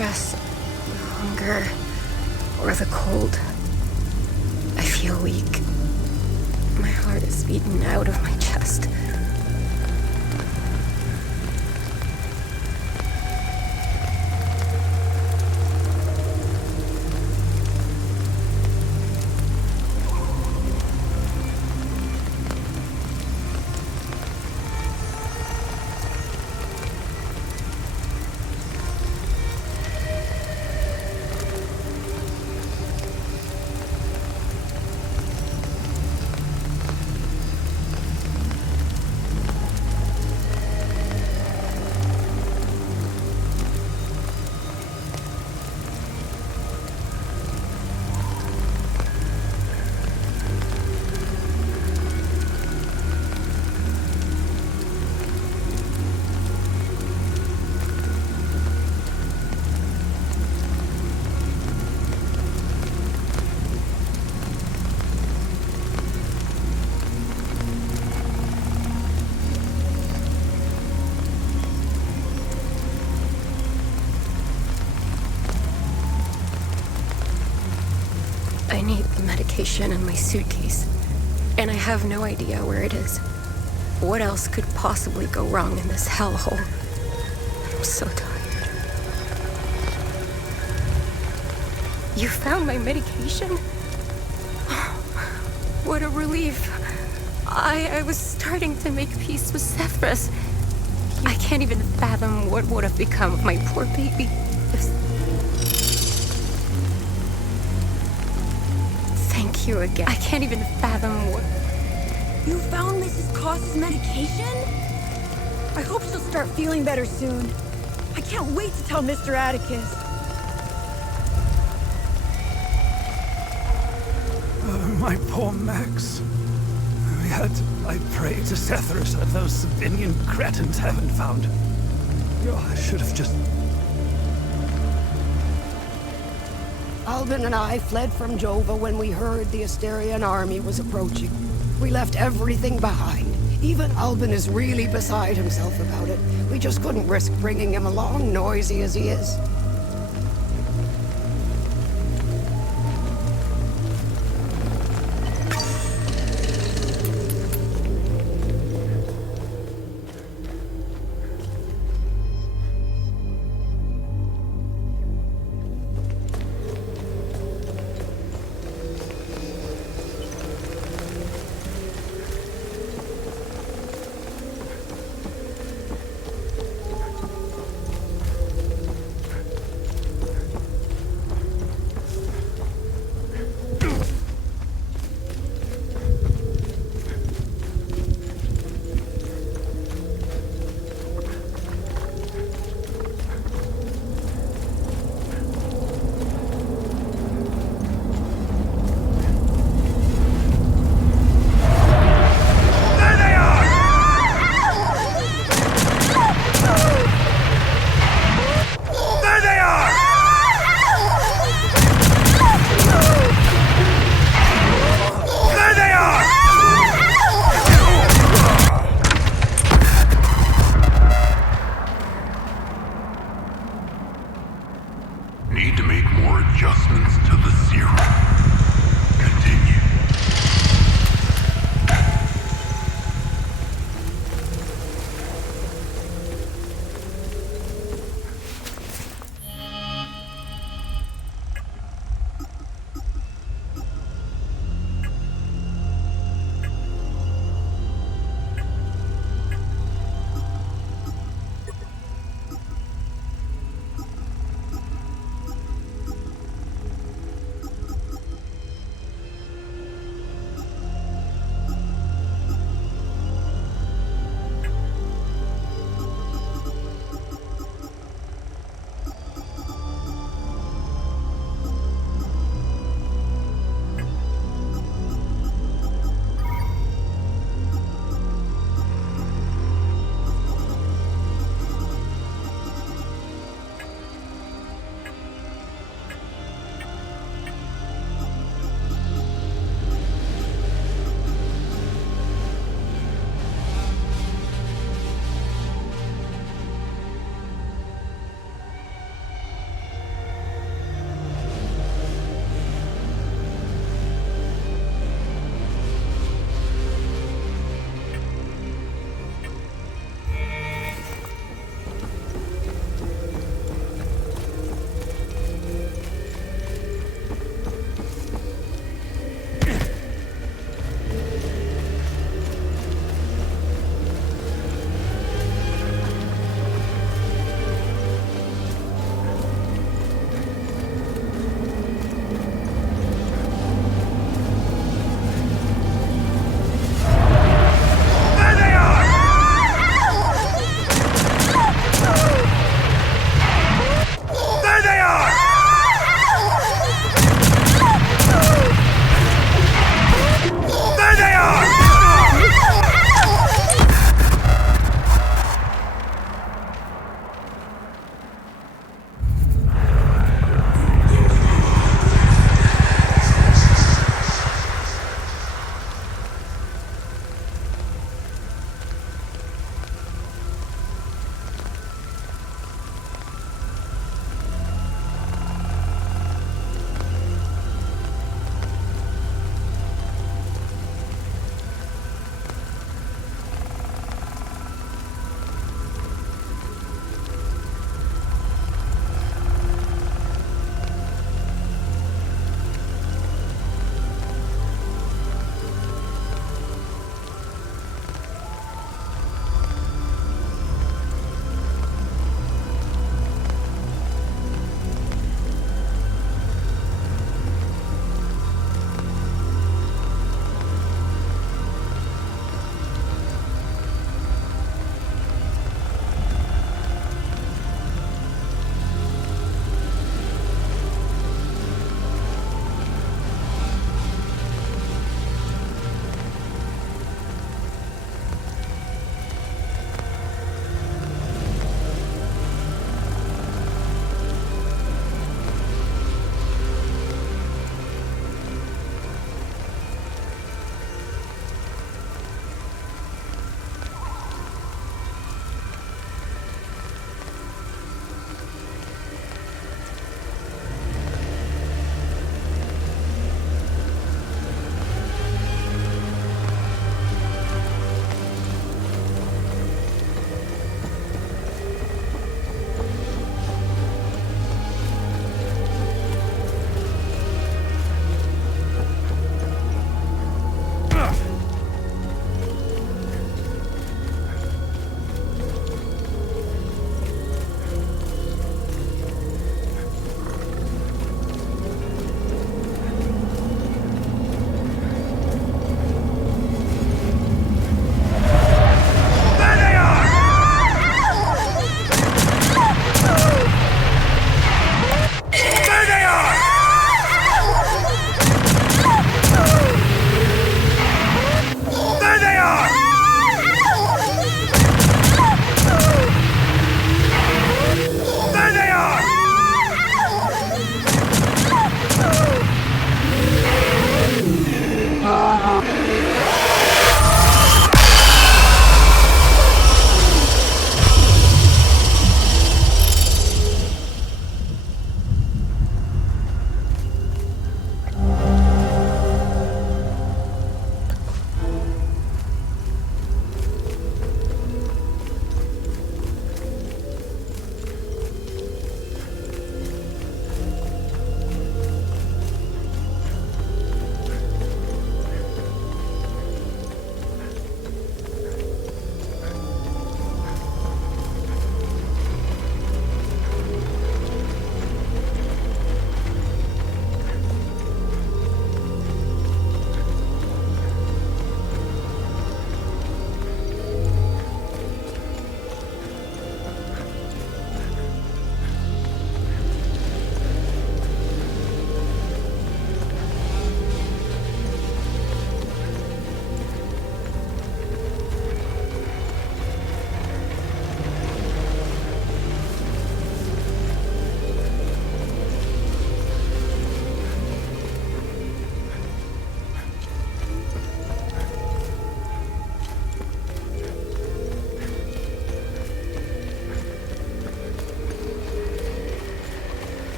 stress, the hunger, or the cold. I feel weak. My heart is beaten out of my chest. I need the medication in my suitcase, and I have no idea where it is. What else could possibly go wrong in this hellhole? I'm so tired. You found my medication? What a relief. I was starting to make peace with Sethras. I can't even fathom what would have become of my poor baby. Thank you again. I can't even fathom what... You found Mrs. Koss's medication? I hope she'll start feeling better soon. I can't wait to tell Mr. Atticus. My poor Max. I prayed to Sethras that those Sabinian cretins haven't found. Oh, I should have just... Albin and I fled from Jova when we heard the Asterian army was approaching. We left everything behind. Even Albin is really beside himself about it. We just couldn't risk bringing him along, noisy as he is.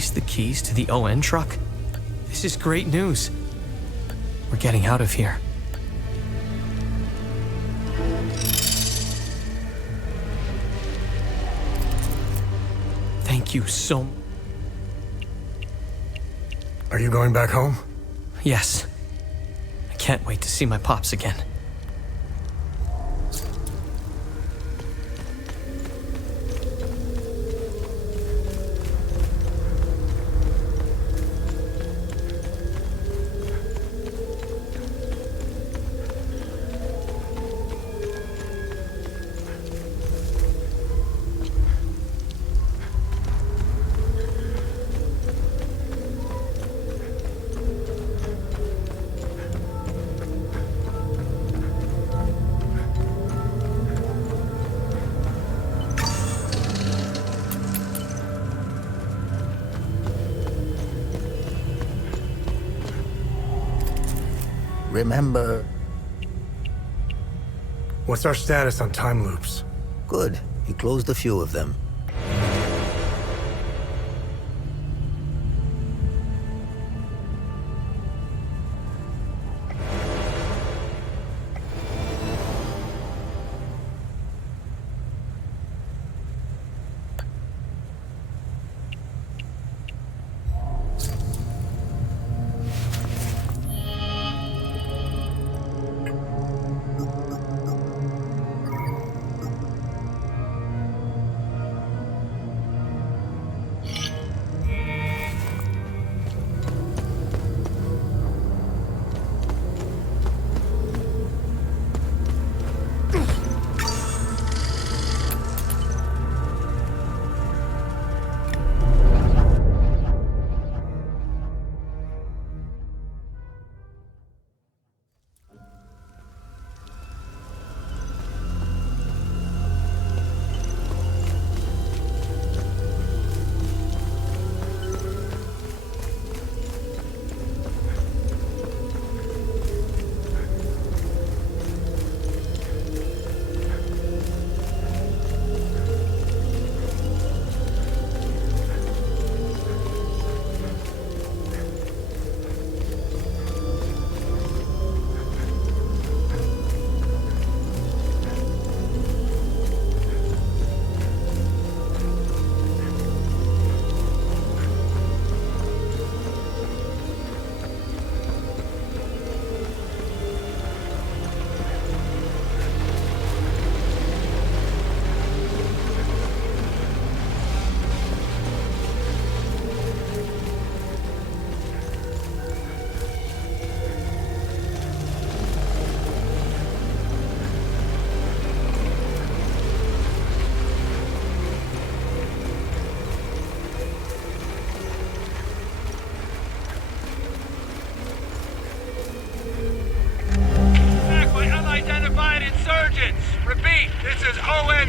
These the keys to the ON truck? This is great news. We're getting out of here. Thank you so much. Are you going back home? Yes. I can't wait to see my pops again. Remember... What's our status on time loops? Good. You closed a few of them.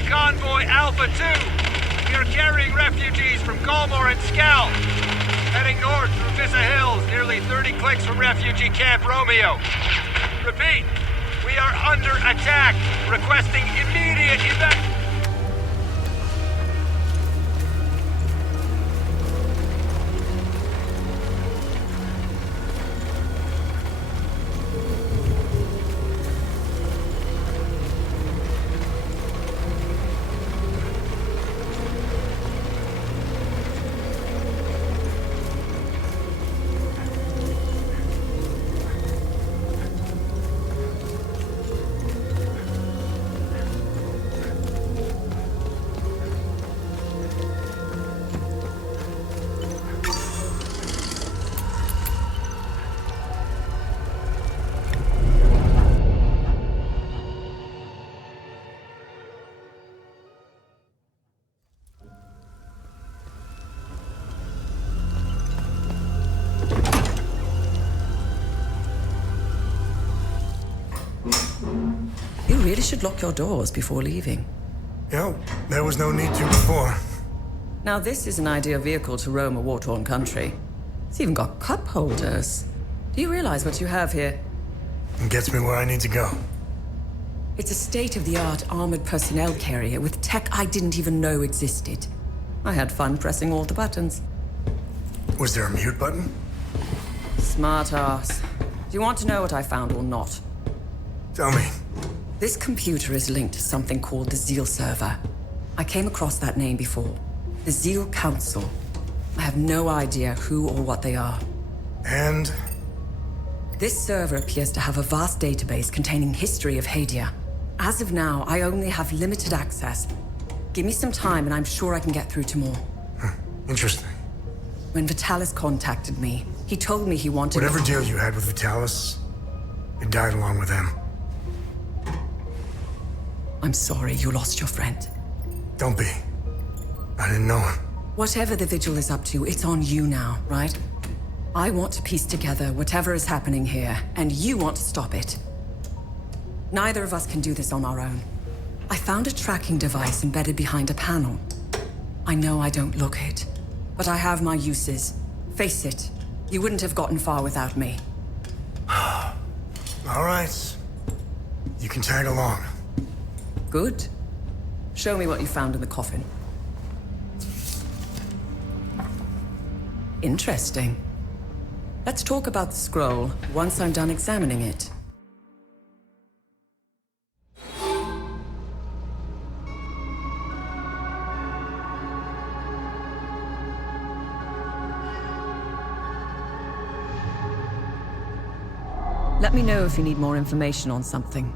Convoy Alpha 2. We are carrying refugees from Galmor and Scal. Heading north through Vissa Hills, nearly 30 clicks from refugee Camp Romeo. Repeat, we are under attack. Requesting immediate evacuation. You really should lock your doors before leaving. Yeah, there was no need to before. Now this is an ideal vehicle to roam a war-torn country. It's even got cup holders. Do you realize what you have here? It gets me where I need to go. It's a state-of-the-art armored personnel carrier with tech I didn't even know existed. I had fun pressing all the buttons. Was there a mute button? Smart ass. Do you want to know what I found or not? Tell me. This computer is linked to something called the Zeal server. I came across that name before. The Zeal Council. I have no idea who or what they are. And? This server appears to have a vast database containing history of Hadia. As of now, I only have limited access. Give me some time and I'm sure I can get through to more. Interesting. When Vitalis contacted me, he told me he wanted... Whatever deal you had with Vitalis, it died along with him. I'm sorry you lost your friend. Don't be. I didn't know him. Whatever the Vigil is up to, it's on you now, right? I want to piece together whatever is happening here, and you want to stop it. Neither of us can do this on our own. I found a tracking device embedded behind a panel. I know I don't look it, but I have my uses. Face it, you wouldn't have gotten far without me. All right. You can tag along. Good. Show me what you found in the coffin. Interesting. Let's talk about the scroll once I'm done examining it. Let me know if you need more information on something.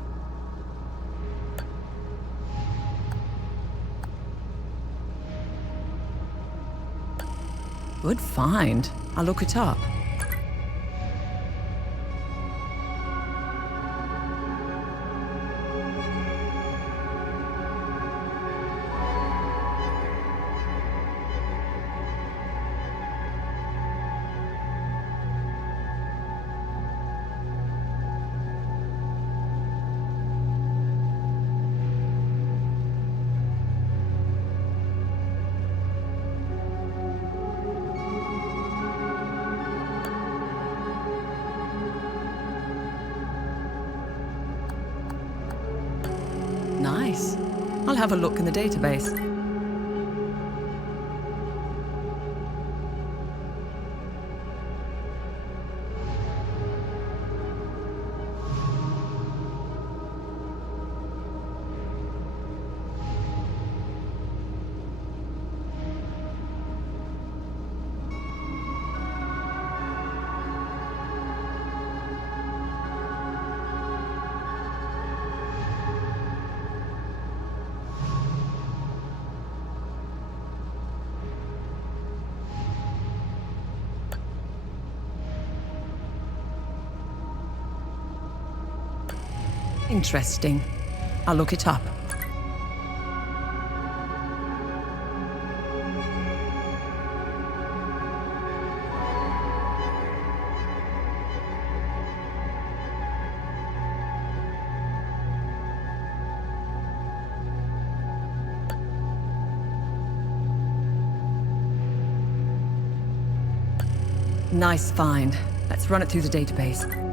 Good find. I'll look it up. Nice. I'll have a look in the database. Interesting. I'll look it up. Nice find. Let's run it through the database.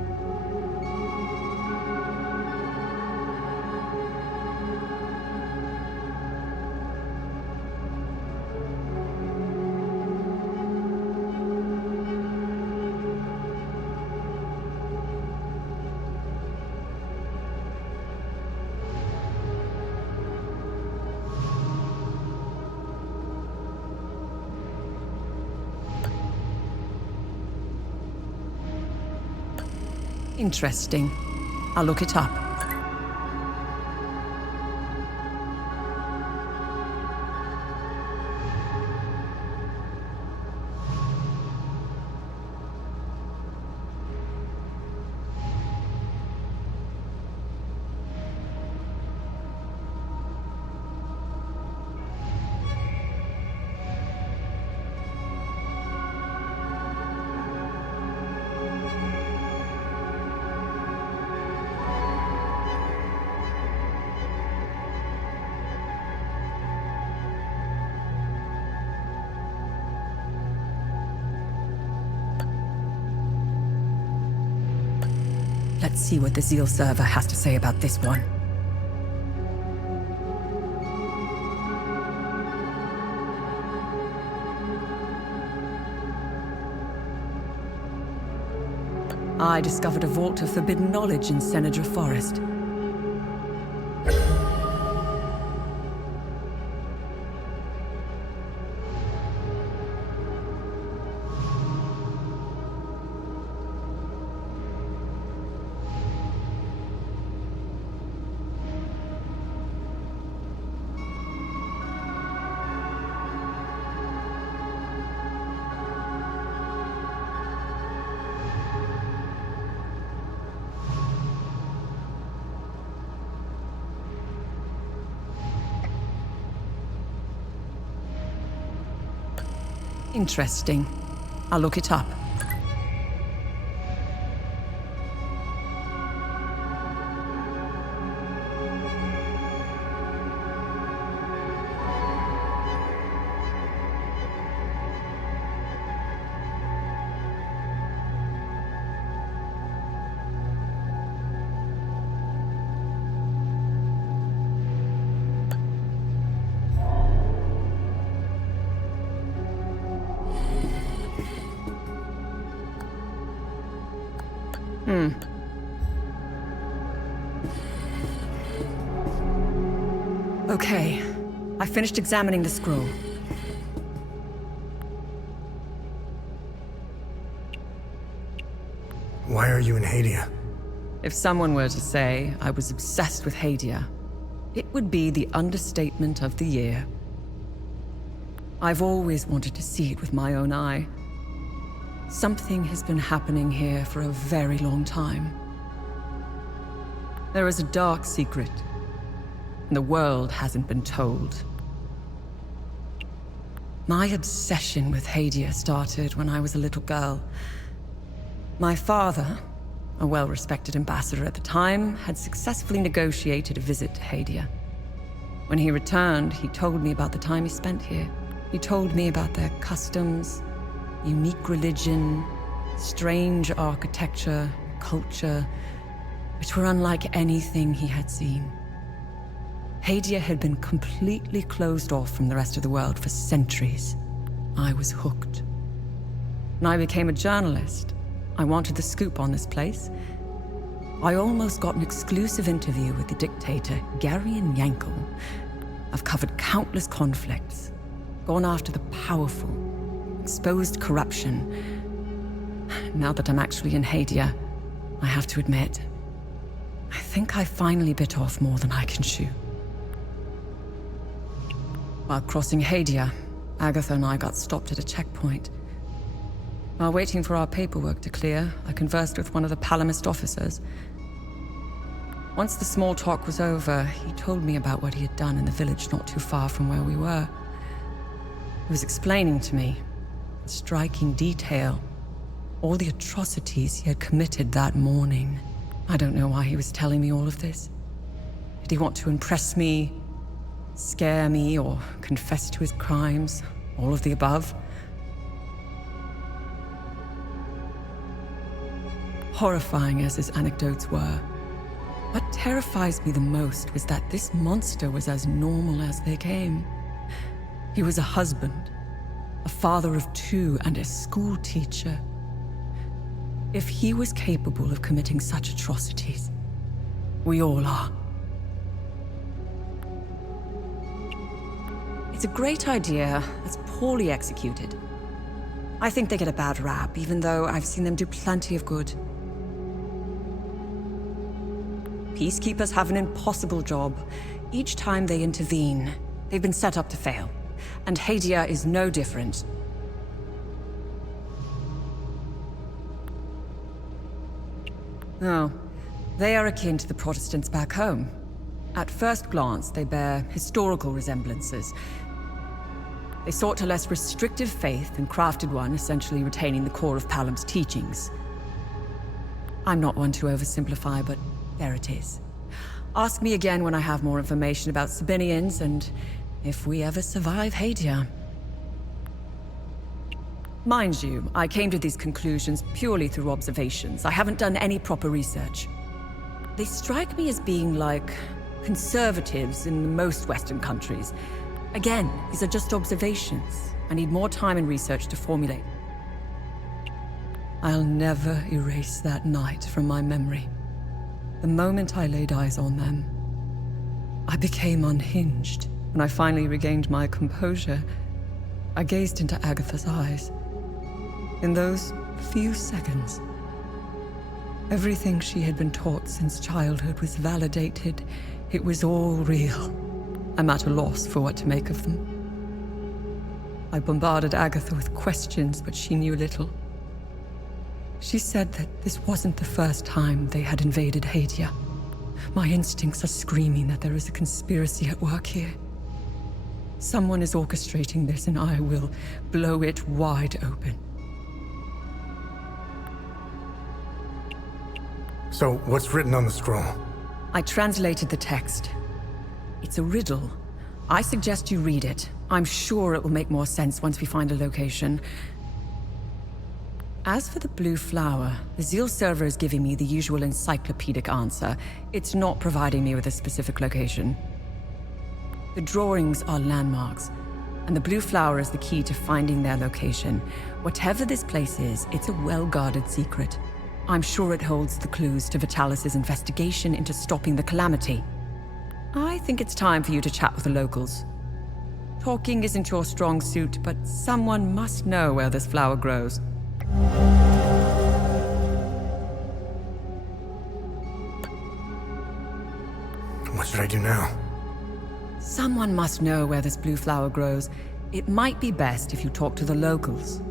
Interesting. I'll look it up. Let's see what the Zeal server has to say about this one. I discovered a vault of forbidden knowledge in Senedra Forest. Interesting. I'll look it up. Okay. I finished examining the scroll. Why are you in Hadia? If someone were to say I was obsessed with Hadia, it would be the understatement of the year. I've always wanted to see it with my own eye. Something has been happening here for a very long time. There is a dark secret, and the world hasn't been told. My obsession with Hadia started when I was a little girl. My father, a well-respected ambassador at the time, had successfully negotiated a visit to Hadia. When he returned, he told me about the time he spent here. He told me about their customs, unique religion, strange architecture, culture, which were unlike anything he had seen. Hadia had been completely closed off from the rest of the world for centuries. I was hooked. When I became a journalist, I wanted the scoop on this place. I almost got an exclusive interview with the dictator, Garion Yankel. I've covered countless conflicts, gone after the powerful, exposed corruption. Now that I'm actually in Hadia, I have to admit, I think I finally bit off more than I can chew. While crossing Hadia, Agatha and I got stopped at a checkpoint. While waiting for our paperwork to clear, I conversed with one of the Palamist officers. Once the small talk was over, he told me about what he had done in the village not too far from where we were. He was explaining to me, in striking detail, all the atrocities he had committed that morning. I don't know why he was telling me all of this. Did he want to impress me, scare me, or confess to his crimes? All of the above? Horrifying as his anecdotes were, what terrifies me the most was that this monster was as normal as they came. He was a husband, a father of two, and a school teacher. If he was capable of committing such atrocities, we all are. It's a great idea that's poorly executed. I think they get a bad rap, even though I've seen them do plenty of good. Peacekeepers have an impossible job. Each time they intervene, they've been set up to fail. And Hadia is no different. Oh, they are akin to the Protestants back home. At first glance, they bear historical resemblances. They sought a less restrictive faith and crafted one essentially retaining the core of Palam's teachings. I'm not one to oversimplify, but there it is. Ask me again when I have more information about Sabinians and if we ever survive Hadia. Mind you, I came to these conclusions purely through observations. I haven't done any proper research. They strike me as being like conservatives in most Western countries. Again, these are just observations. I need more time and research to formulate. I'll never erase that night from my memory. The moment I laid eyes on them, I became unhinged. When I finally regained my composure, I gazed into Agatha's eyes. In those few seconds, everything she had been taught since childhood was validated. It was all real. I'm at a loss for what to make of them. I bombarded Agatha with questions, but she knew little. She said that this wasn't the first time they had invaded Hadia. My instincts are screaming that there is a conspiracy at work here. Someone is orchestrating this, and I will blow it wide open. So, what's written on the scroll? I translated the text. It's a riddle. I suggest you read it. I'm sure it will make more sense once we find a location. As for the blue flower, the Zeal server is giving me the usual encyclopedic answer. It's not providing me with a specific location. The drawings are landmarks, and the blue flower is the key to finding their location. Whatever this place is, it's a well-guarded secret. I'm sure it holds the clues to Vitalis' investigation into stopping the calamity. I think it's time for you to chat with the locals. Talking isn't your strong suit, but someone must know where this flower grows. What should I do now? Someone must know where this blue flower grows. It might be best if you talk to the locals.